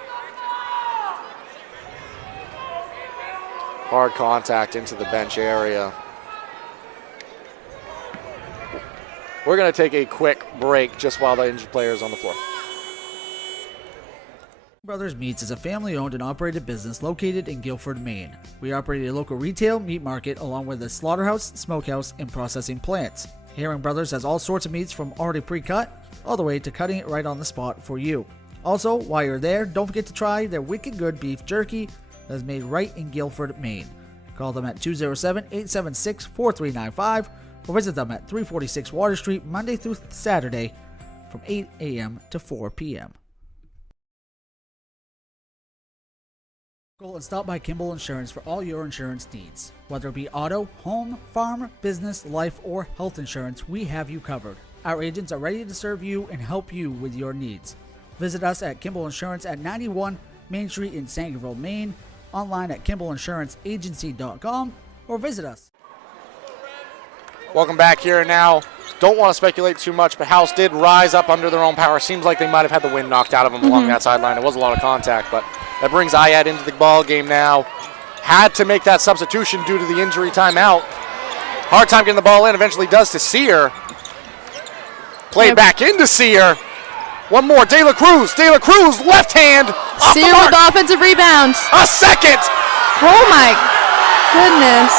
Hard contact into the bench area. We're going to take a quick break just while the injured player is on the floor. Brothers Meats is a family-owned and operated business located in Guilford, Maine. We operate a local retail meat market along with a slaughterhouse, smokehouse, and processing plants. Herring Brothers has all sorts of meats from already pre-cut all the way to cutting it right on the spot for you. Also, while you're there, don't forget to try their wicked good beef jerky that is made right in Guilford, Maine. Call them at 207-876-4395 or visit them at 346 Water Street Monday through Saturday from 8 a.m. to 4 p.m. Go and stop by Kimball Insurance for all your insurance needs. Whether it be auto, home, farm, business, life, or health insurance, we have you covered. Our agents are ready to serve you and help you with your needs. Visit us at Kimball Insurance at 91 Main Street in Sangerville, Maine, online at KimballInsuranceAgency.com, or visit us. Welcome back here now. Don't want to speculate too much, but House did rise up under their own power. Seems like they might have had the wind knocked out of them along that sideline. It was a lot of contact, but that brings Ayad into the ball game now. Had to make that substitution due to the injury timeout. Hard time getting the ball in. Eventually does to Sear. Play back into Sear. One more. De La Cruz. De La Cruz, left hand. Sear with the offensive rebound. A second. Oh my goodness.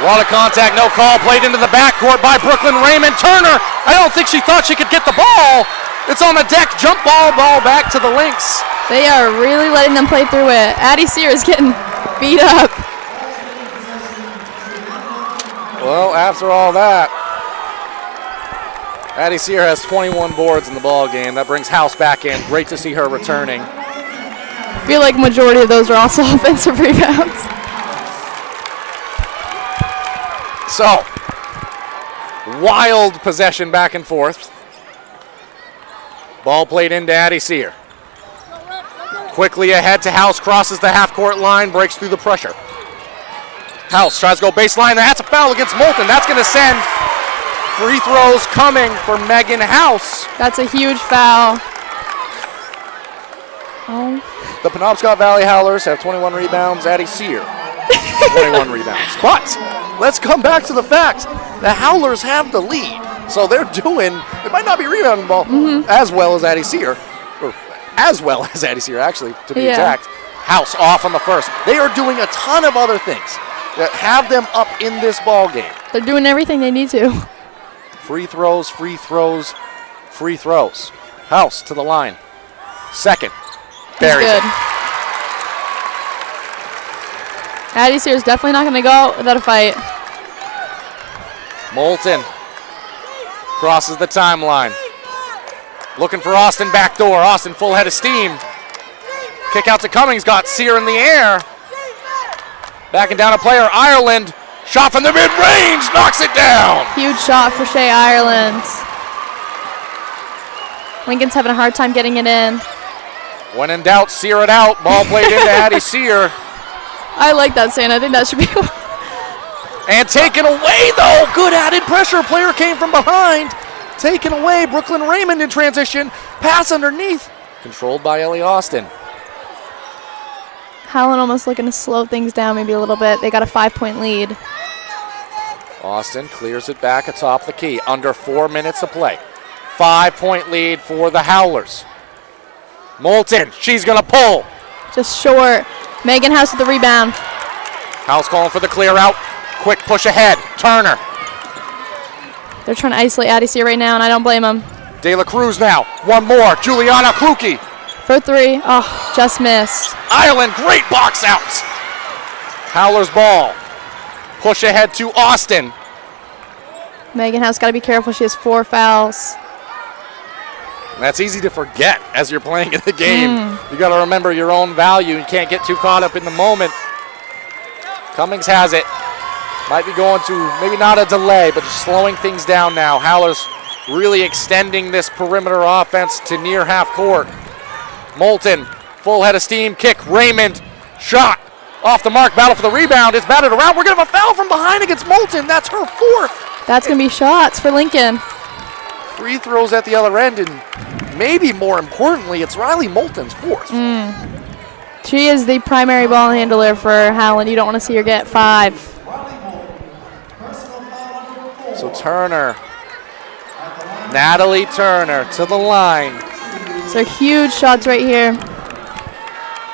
A lot of contact, no call. Played into the backcourt by Brooklyn Raymond. Turner, I don't think she thought she could get the ball. It's on the deck. Jump ball back to the Lynx. They are really letting them play through it. Addie Sear is getting beat up. Well, after all that, Addie Sear has 21 boards in the ball game. That brings House back in. Great to see her returning. I feel like majority of those are also offensive rebounds. So, wild possession back and forth. Ball played into Addie Sear. Quickly ahead to House, crosses the half-court line, breaks through the pressure. House tries to go baseline. That's a foul against Moulton. That's going to send free throws coming for Megan House. That's a huge foul. Oh. The Penobscot Valley Howlers have 21 rebounds. Addie Sear, 21 rebounds. But let's come back to the fact the Howlers have the lead. So they're doing, it might not be rebounding the ball as well as Addie Sear, or as well as Addie Sear, actually, to be exact. House off on the first. They are doing a ton of other things that have them up in this ball game. They're doing everything they need to. Free throws, free throws, free throws. House to the line. Second. Buries it. Addie Sear is definitely not going to go without a fight. Moulton crosses the timeline. Looking for Austin backdoor. Austin full head of steam. Kick out to Cummings. Got Sear in the air. Backing down a player. Ireland. Shot from the mid-range. Knocks it down. Huge shot for Shea Ireland. Lincoln's having a hard time getting it in. When in doubt, Sear it out. Ball played into Addie Sear. I like that saying. I think that should be. And taken away, though. Good added pressure. Player came from behind. Taken away. Brooklyn Raymond in transition. Pass underneath. Controlled by Ellie Austin. Howland almost looking to slow things down maybe a little bit. They got a 5-point lead. Austin clears it back atop the key. Under 4 minutes to play. 5-point lead for the Howlers. Moulton, she's going to pull. Just short. Megan House with the rebound. House calling for the clear out. Quick push ahead. Turner. They're trying to isolate Addie Sear right now, and I don't blame them. De La Cruz now. One more. Juliana Kluke. For three. Oh, just missed. Ireland, great box out. Howlers ball. Push ahead to Austin. Megan House got to be careful. She has 4 fouls. And that's easy to forget as you're playing in the game. You got to remember your own value. You can't get too caught up in the moment. Cummings has it. Might be going to maybe not a delay, but just slowing things down now. Howlers really extending this perimeter offense to near half court. Moulton, full head of steam, kick. Raymond, shot. Off the mark, battle for the rebound. It's batted around. We're going to have a foul from behind against Moulton. That's her 4th. That's going to be shots for Lincoln. Free throws at the other end, and maybe more importantly, it's Riley Moulton's 4th. She is the primary ball handler for Howland. You don't want to see her get 5. So Turner, Natalie Turner to the line. So huge shots right here.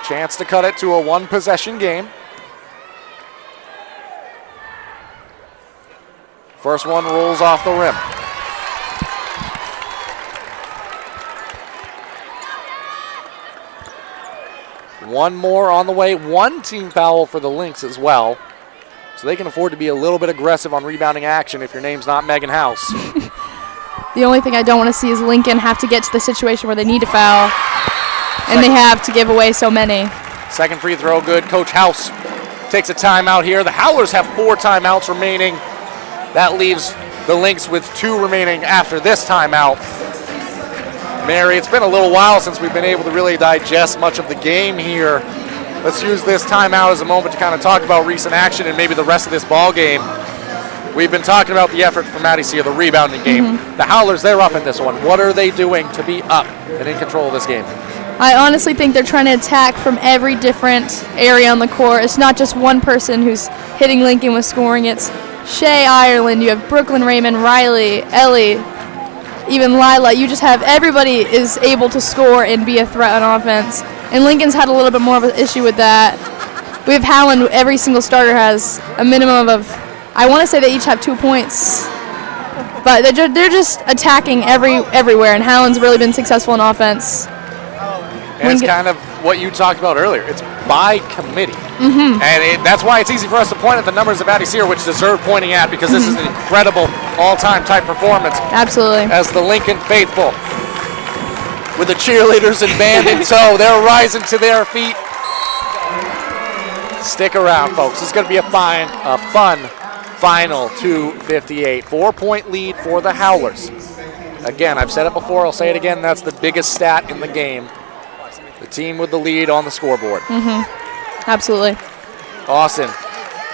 Chance to cut it to a 1-possession game. First one rolls off the rim. One more on the way. 1 team foul for the Lynx as well. So they can afford to be a little bit aggressive on rebounding action if your name's not Megan House. The only thing I don't want to see is Lincoln have to get to the situation where they need to foul. And they have to give away so many. Second free throw good. Coach House takes a timeout here. The Howlers have 4 timeouts remaining. That leaves the Lynx with 2 remaining after this timeout. Mary, it's been a little while since we've been able to really digest much of the game here. Let's use this timeout as a moment to kind of talk about recent action and maybe the rest of this ball game. We've been talking about the effort from Maddie Sear, the rebounding game. The Howlers, they're up in this one. What are they doing to be up and in control of this game? I honestly think they're trying to attack from every different area on the court. It's not just one person who's hitting Lincoln with scoring. It's Shea Ireland, you have Brooklyn Raymond, Riley, Ellie, even Lila. You just have everybody is able to score and be a threat on offense. And Lincoln's had a little bit more of an issue with that. We have Howland, every single starter has a minimum of, I want to say they each have 2 points. But they're just attacking everywhere, and Howland's really been successful in offense. And it's kind of what you talked about earlier. It's by committee. And that's why it's easy for us to point at the numbers of Maddie Sear, which deserve pointing at, because this is an incredible all-time type performance. Absolutely. As the Lincoln faithful, with the cheerleaders and band in tow, they're rising to their feet. Stick around, folks. It's going to be a fun final 2:58. 4-point lead for the Howlers. Again, I've said it before, I'll say it again, that's the biggest stat in the game. The team with the lead on the scoreboard. Absolutely. Austin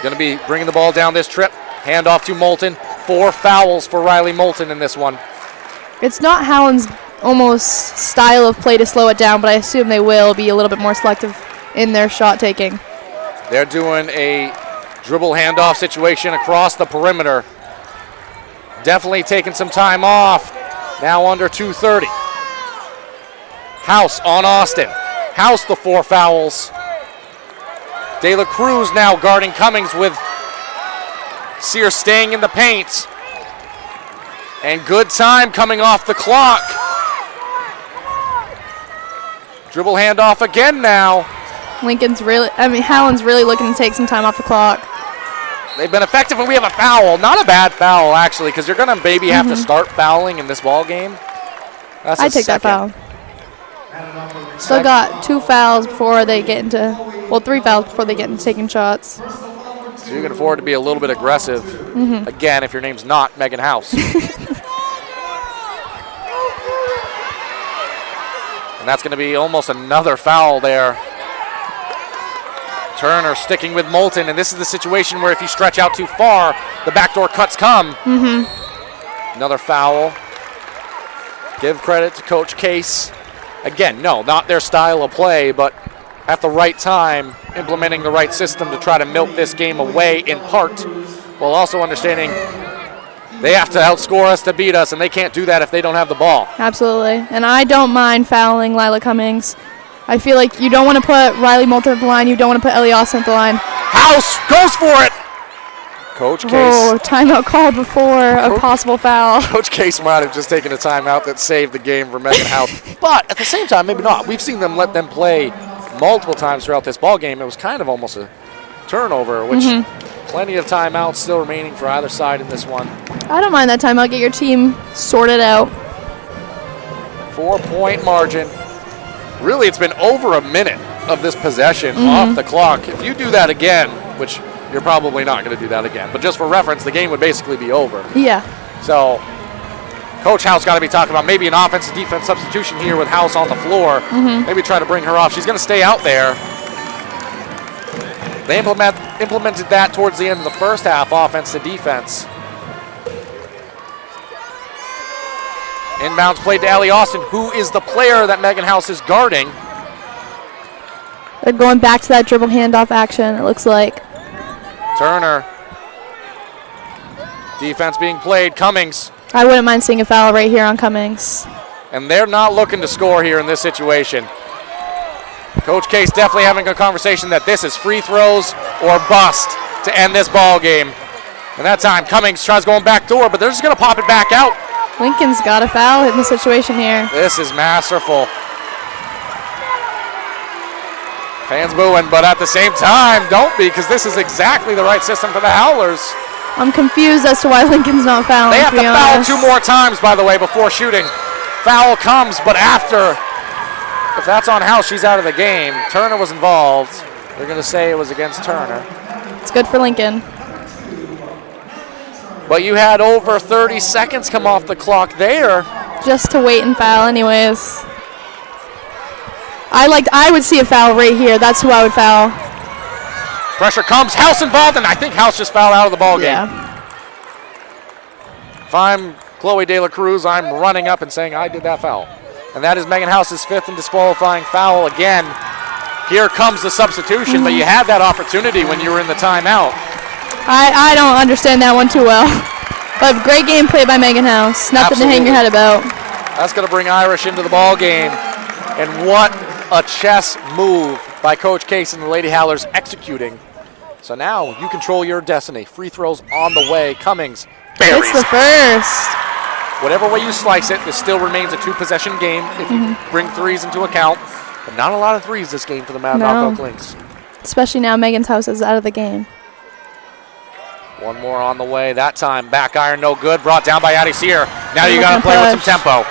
going to be bringing the ball down this trip. Hand off to Moulton. 4 fouls for Riley Moulton in this one. It's not Howland's almost style of play to slow it down, but I assume they will be a little bit more selective in their shot taking. They're doing a dribble handoff situation across the perimeter. Definitely taking some time off. Now under 2:30. House on Austin. House the 4 fouls. De La Cruz now guarding Cummings with Sear staying in the paint. And good time coming off the clock. Dribble handoff again now. Howland's really looking to take some time off the clock. They've been effective, and we have a foul. Not a bad foul, actually, because you're going to maybe have to start fouling in this ball game. I'd take that foul. Still got 2 fouls before they get into, 3 fouls before they get into taking shots. So you can afford to be a little bit aggressive, again, if your name's not Megan House. And that's going to be almost another foul there. Turner sticking with Moulton, and this is the situation where if you stretch out too far, the backdoor cuts come. Another foul. Give credit to Coach Case. Again, no, not their style of play, but at the right time, implementing the right system to try to milk this game away in part, while also understanding they have to outscore us to beat us, and they can't do that if they don't have the ball. Absolutely, and I don't mind fouling Lila Cummings. I feel like you don't want to put Riley Moulton at the line, you don't want to put Ellie Austin at the line. House goes for it! Coach Case. Oh, timeout called before a possible foul. Coach Case might have just taken a timeout that saved the game for Megan House. But at the same time, maybe not. We've seen them let them play multiple times throughout this ball game. It was kind of almost a turnover, which plenty of timeouts still remaining for either side in this one. I don't mind that timeout. Get your team sorted out. 4-point margin. Really, it's been over a minute of this possession off the clock. If you do that again, which you're probably not going to do that again, but just for reference, the game would basically be over. Yeah. So Coach House got to be talking about maybe an offense-defense substitution here with House on the floor. Maybe try to bring her off. She's going to stay out there. They implemented that towards the end of the first half, offense to defense. Inbounds played to Ellie Austin, who is the player that Megan House is guarding. They're going back to that dribble handoff action, it looks like. Turner. Defense being played. Cummings. I wouldn't mind seeing a foul right here on Cummings. And they're not looking to score here in this situation. Coach Case definitely having a conversation that this is free throws or bust to end this ball game. And that time, Cummings tries going back door, but they're just going to pop it back out. Lincoln's got a foul in the situation here. This is masterful. Fans booing, but at the same time, don't be, because this is exactly the right system for the Howlers. I'm confused as to why Lincoln's not fouling. They have to foul 2 more times, by the way, before shooting. Foul comes, but after if that's on House, she's out of the game. Turner was involved. They're going to say it was against Turner. It's good for Lincoln. But you had over 30 seconds come off the clock there. Just to wait and foul anyways. I would see a foul right here. That's who I would foul. Pressure comes. House involved, and I think House just fouled out of the ball game. Yeah. If I'm Chloe De La Cruz, I'm running up and saying I did that foul. And that is Megan House's 5th and disqualifying foul again. Here comes the substitution, but you had that opportunity when you were in the timeout. I don't understand that one too well. But great game played by Megan House. Nothing to hang your head about. That's going to bring Irish into the ball game. And what a chess move by Coach Case and the Lady Howlers executing. So now you control your destiny. Free throws on the way. Cummings buries. It's the first. Whatever way you slice it, this still remains a 2-possession game if you bring threes into account. But not a lot of threes this game for the Mattanawcook Lynx. Especially now Megan's House is out of the game. One more on the way. That time back iron, no good. Brought down by Addie Sear. Now you got to play with some tempo.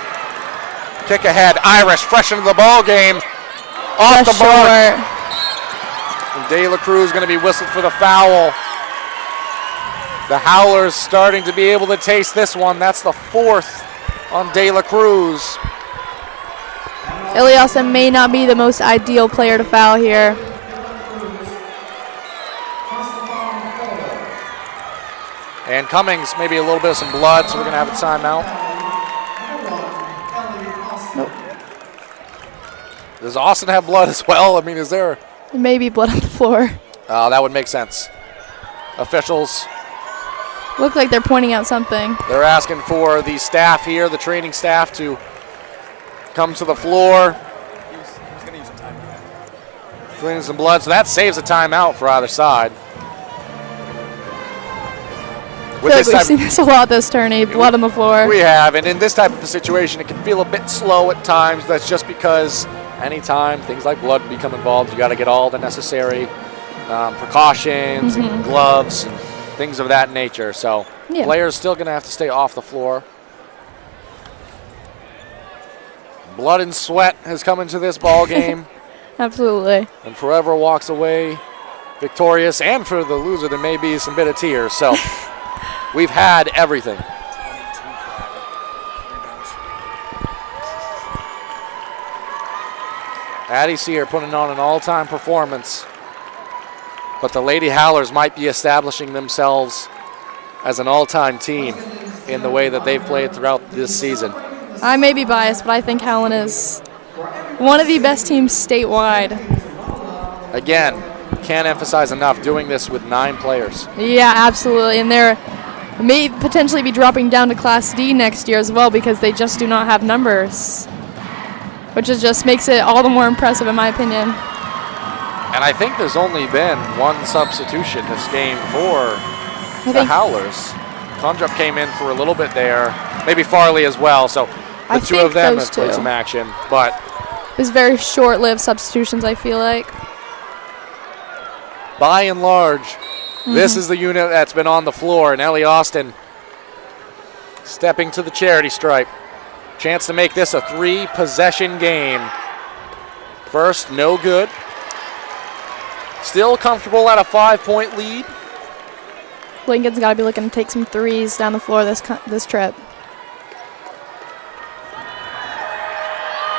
Kick ahead. Irish fresh into the ball game. Off the mark. And De La Cruz going to be whistled for the foul. The Howlers starting to be able to taste this one. That's the 4th on De La Cruz. Ilyasa may not be the most ideal player to foul here. And Cummings, maybe a little bit of some blood, so we're going to have a timeout. Nope. Does Austin have blood as well? I mean, is there? There may be blood on the floor. That would make sense. Officials. Look like they're pointing out something. They're asking for the staff here, the training staff, to come to the floor. Cleaning some blood, so that saves a timeout for either side. I feel like we've seen this a lot this tourney, blood on the floor. We have, and in this type of a situation, it can feel a bit slow at times. That's just because anytime things like blood become involved, you got to get all the necessary precautions and gloves and things of that nature. So players still going to have to stay off the floor. Blood and sweat has come into this ball game. Absolutely. And forever walks away victorious, and for the loser there may be some bitter tears. So we've had everything. Addie Sear putting on an all-time performance, but the Lady Howlers might be establishing themselves as an all-time team in the way that they've played throughout this season. I may be biased, but I think Helen is one of the best teams statewide. Again, can't emphasize enough doing this with 9 players. Yeah, absolutely, and they're may potentially be dropping down to Class D next year as well because they just do not have numbers, which is just makes it all the more impressive in my opinion. And I think there's only been one substitution this game for the Howlers. Condrup came in for a little bit there, maybe Farley as well, so the two of them have played some action. But it was very short-lived substitutions, I feel like. By and large, this is the unit that's been on the floor, and Ellie Austin stepping to the charity stripe. Chance to make this a 3-possession game. First, no good. Still comfortable at a 5-point lead. Lincoln's got to be looking to take some threes down the floor this trip.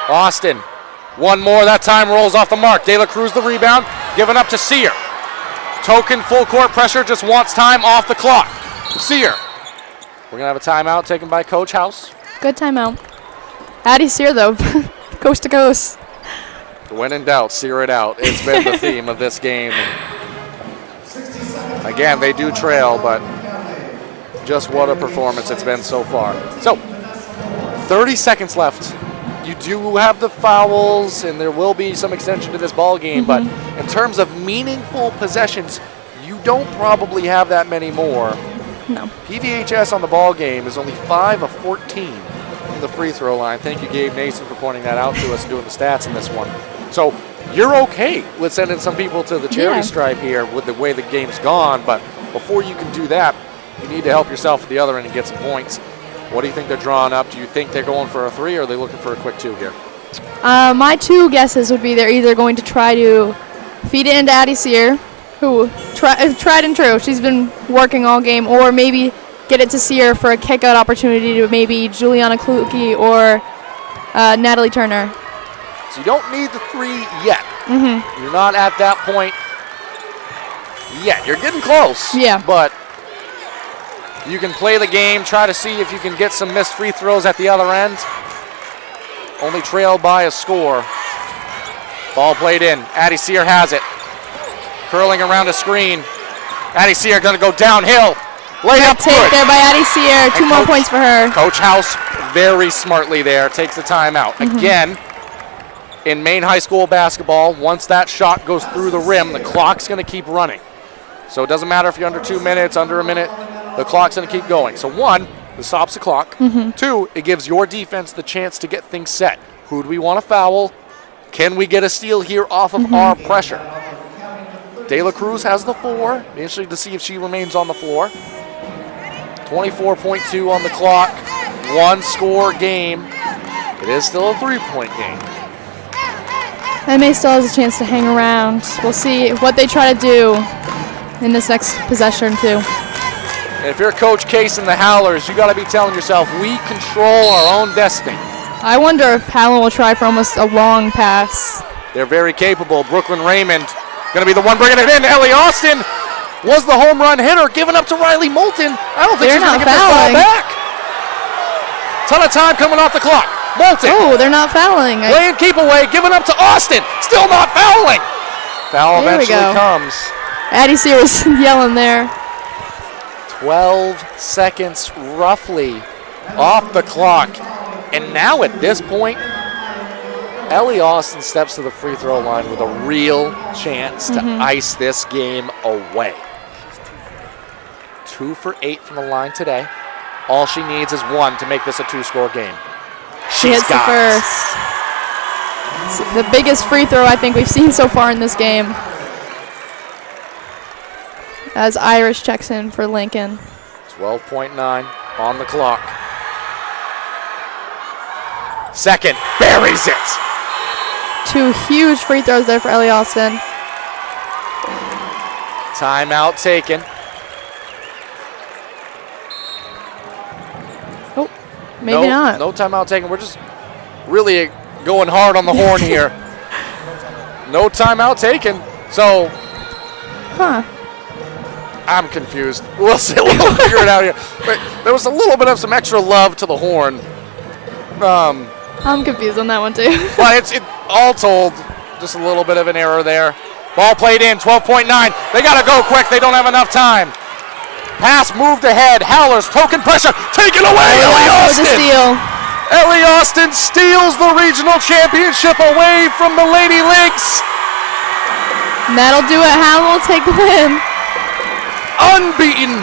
Austin, one more. That time rolls off the mark. De La Cruz the rebound, given up to Sear. Token full court pressure, just wants time off the clock. Sear. We're going to have a timeout taken by Coach House. Good timeout. Addie Sear, though, coast to coast. When in doubt, sear it out. It's been the theme of this game. Again, they do trail, but just what a performance it's been so far. So, 30 seconds left. You do have the fouls, and there will be some extension to this ball game, but in terms of meaningful possessions, you don't probably have that many more. No. PVHS on the ball game is only 5 of 14 from the free throw line. Thank you, Gabe Nason, for pointing that out to us and doing the stats in this one. So you're okay with sending some people to the charity stripe here with the way the game's gone, but before you can do that, you need to help yourself at the other end and get some points. What do you think they're drawing up? Do you think they're going for a 3, or are they looking for a quick 2 here? My two guesses would be they're either going to try to feed it into Addie Sear, who tried and true. She's been working all game, or maybe get it to Sear for a kick-out opportunity to maybe Juliana Kluge or Natalie Turner. So you don't need the 3 yet. You're not at that point yet. You're getting close. Yeah. But you can play the game, try to see if you can get some missed free throws at the other end. Only trailed by a score. Ball played in. Addie Sear has it. Curling around a screen. Addie Sear going to go downhill. Lay up take there by Addie Sear. 2 more points for her. Coach House very smartly there takes the timeout. Again, in Maine High School basketball, once that shot goes through the rim, the clock's going to keep running. So it doesn't matter if you're under 2 minutes, under a minute, the clock's going to keep going. So 1, it stops the clock. 2, it gives your defense the chance to get things set. Who do we want to foul? Can we get a steal here off of our pressure? De La Cruz has the 4. Be interesting to see if she remains on the floor. 24.2 on the clock. 1-score game. It is still a 3-point game. And May still has a chance to hang around. We'll see what they try to do in this next possession too. And if you're Coach Case and the Howlers, you got to be telling yourself, we control our own destiny. I wonder if Howland will try for almost a long pass. They're very capable. Brooklyn Raymond going to be the one bringing it in. Ellie Austin was the home run hitter, given up to Riley Moulton. I don't think she's going to get this ball back. Ton of time coming off the clock. Moulton. Oh, they're not fouling. Playing keep away, giving up to Austin. Still not fouling. Foul eventually comes. Addie Sear was yelling there. 12 seconds roughly off the clock. And now at this point, Ellie Austin steps to the free throw line with a real chance to ice this game away. 2 for 8 from the line today. All she needs is 1 to make this a 2-score game. She hits the first. It's the biggest free throw I think we've seen so far in this game. As Irish checks in for Lincoln. 12.9 on the clock. Second, buries it. 2 huge free throws there for Ellie Austin. Timeout taken. Oh, maybe not. No timeout taken. We're just really going hard on the horn here. No timeout taken. So, I'm confused. We'll see. We'll figure it out here. But there was a little bit of some extra love to the horn. I'm confused on that one too. But it's all told, just a little bit of an error there. Ball played in, 12.9. They got to go quick. They don't have enough time. Pass moved ahead. Howlers, token pressure, taken away. Ellie Austin. Steal. Ellie Austin steals the regional championship away from the Lady Lynx. And that'll do it. Howell will take the win. Unbeaten.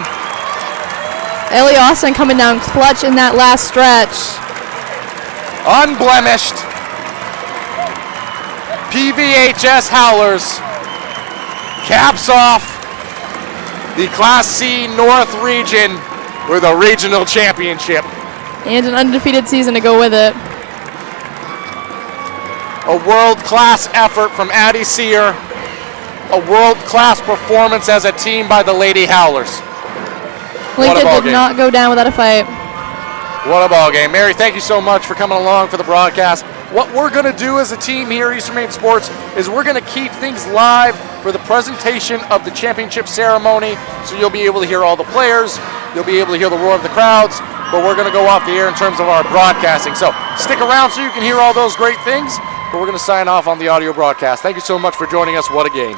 Ellie Austin coming down clutch in that last stretch. Unblemished. PVHS Howlers caps off the Class C North region with a regional championship. And an undefeated season to go with it. A world-class effort from Addie Sear. A world-class performance as a team by the Lady Howlers. Lincoln did not go down without a fight. What a ball game. Mary, thank you so much for coming along for the broadcast. What we're going to do as a team here at Eastern Maine Sports is we're going to keep things live for the presentation of the championship ceremony. So you'll be able to hear all the players. You'll be able to hear the roar of the crowds. But we're going to go off the air in terms of our broadcasting. So stick around so you can hear all those great things. But we're going to sign off on the audio broadcast. Thank you so much for joining us. What a game.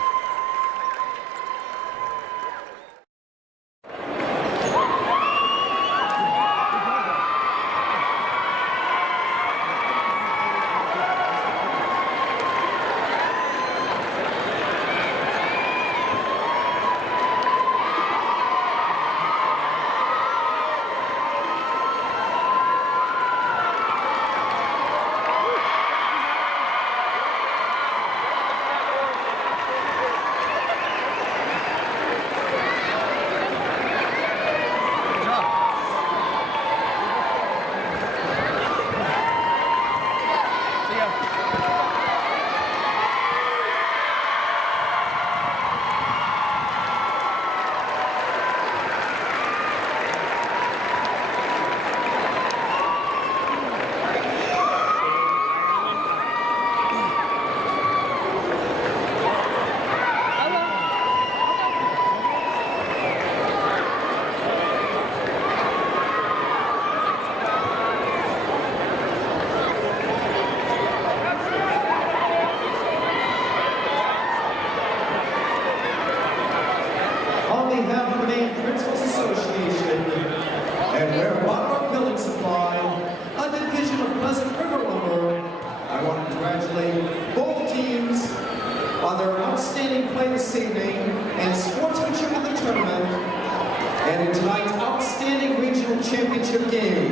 tonight's outstanding regional championship game.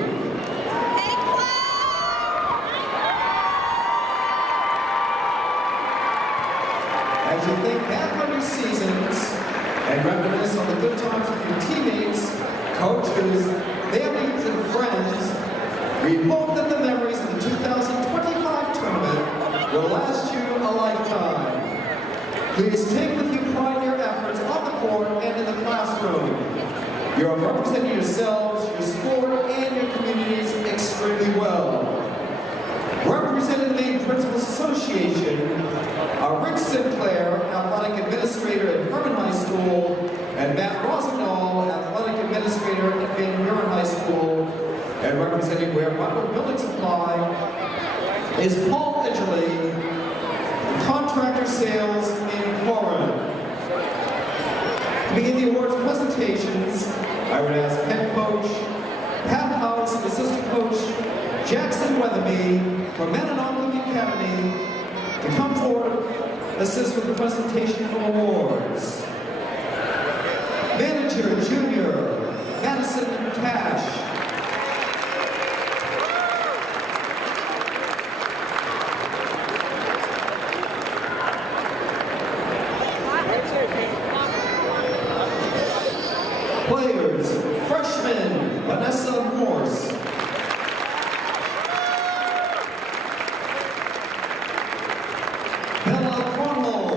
As you think back on your seasons and reminisce on the good times with your teammates, coaches, families, and friends, we hope that the memories of the 2025 tournament will last you a lifetime. Please take with you pride in your efforts on the court and in the classroom. You are representing yourselves, your sport, and your communities extremely well. Representing the Maine Principals Association are Rick Sinclair, Athletic Administrator at Herman High School, and Matt Rosendahl, Athletic Administrator at Van Buren High School. And representing Ware Butler Building Supply is Paul Edgerly, Contractor Sales in Corinth. To begin the awards presentations, I would ask head coach Pat House and assistant coach Jackson Weatherby from Mattanawcook Academy to come forward, assist with the presentation of awards. Manager Junior Madison Tash. Players, freshman Vanessa Morse. Bella Cromwell.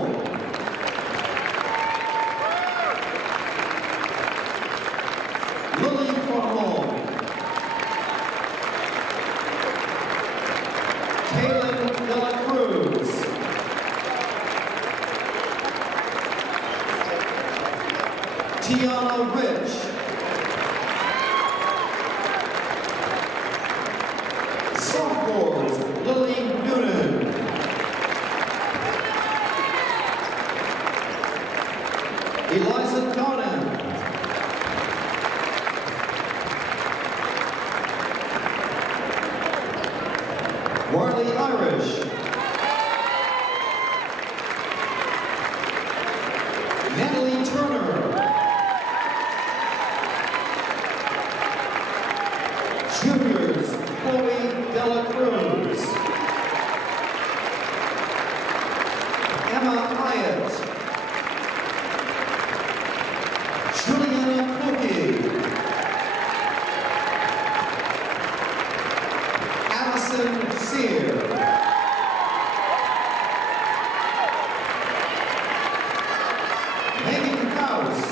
Lily Cromwell. Kaylin De La Cruz. Tiana Rich. Sophomores, Lily Noonan. Eliza Donan. Marley Irish. Natalie Turner. Juniors, Chloe De La Cruz. Emma Hyatt. Juliana Cookie. Allison Sear. Megan House.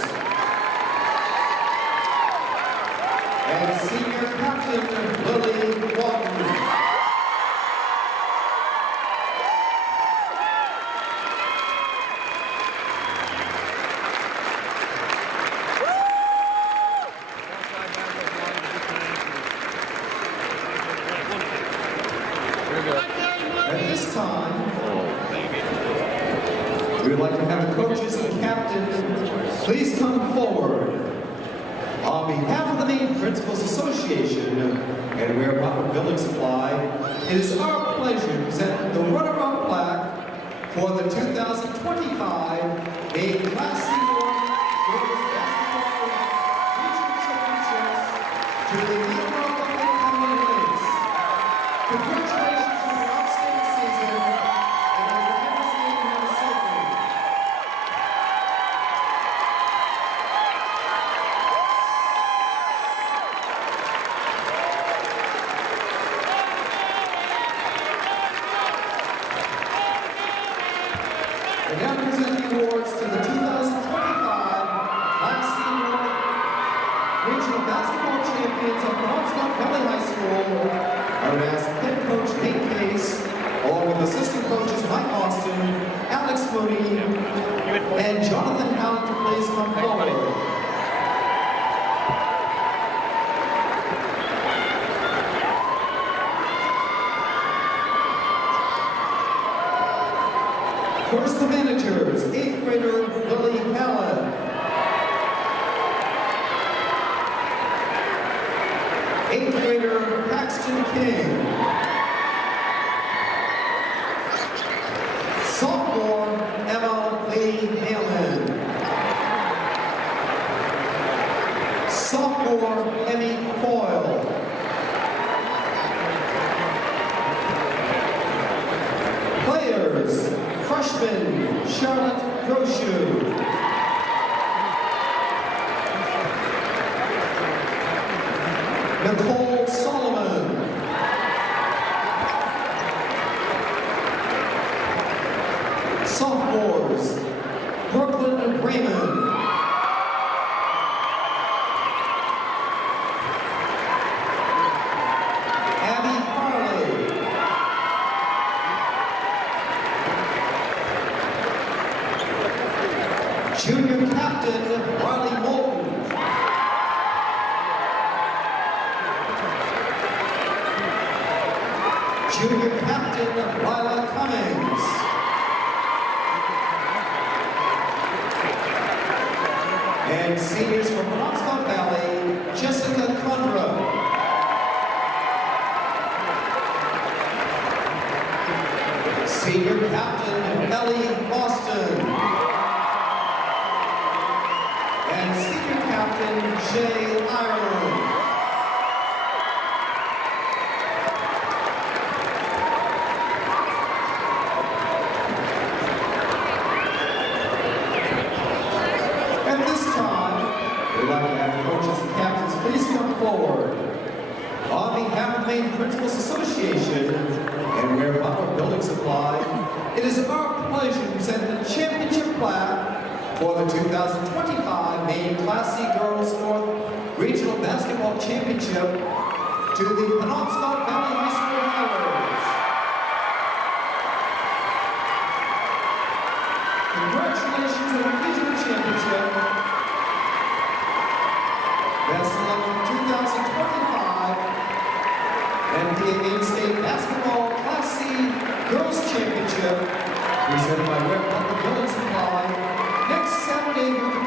And senior captain Lily Walton. At this time, we would like to have the coaches and captain please come forward. On behalf of the Maine Principals Association and Ware Butler Building Supply, it is our pleasure to present the runner-up plaque for the 2025 Maine Class C Girls Basketball Regional Championships to the Mattanawcook Academy Lynx. Congratulations on your outstanding season, and as the members name in the ceremony. And now present the awards to the 2025 Class C North Regional Basketball Champions of Penobscot Valley High School. I would ask head coach Nate Case, along with assistant coaches Mike Austin, Alex Mooney, and Jonathan Allen to please come forward. First, the managers, 8th grader Lily Allen. 8th grader Paxton King. Sophomore Emma Lee Halen. Sophomore Emmy Coyle. Players, freshman Charlotte Groshu. Nicole Solomon. Sophomores, Brooklyn Raymond. Abby Farley. Junior Captain Riley Moulton. Junior Captain Lila Cummings. And seniors from Knoxville Valley, Jessica Condra. Senior Captain Ellie Boston. And Senior Captain Jay Ireland. At this time, we'd like to have coaches and captains please come forward. On behalf of the Maine Principals Association and Ware Butler Building Supply, it is our pleasure to present the championship plaque for the 2025 Maine Class C Girls North Regional Basketball Championship to the Penobscot Valley High School Howlers. Congratulations on the regional championship. Best of luck in 2025 and the Maine State Basketball Class C Girls Championship presented by Ware Butler Building Supply next Saturday.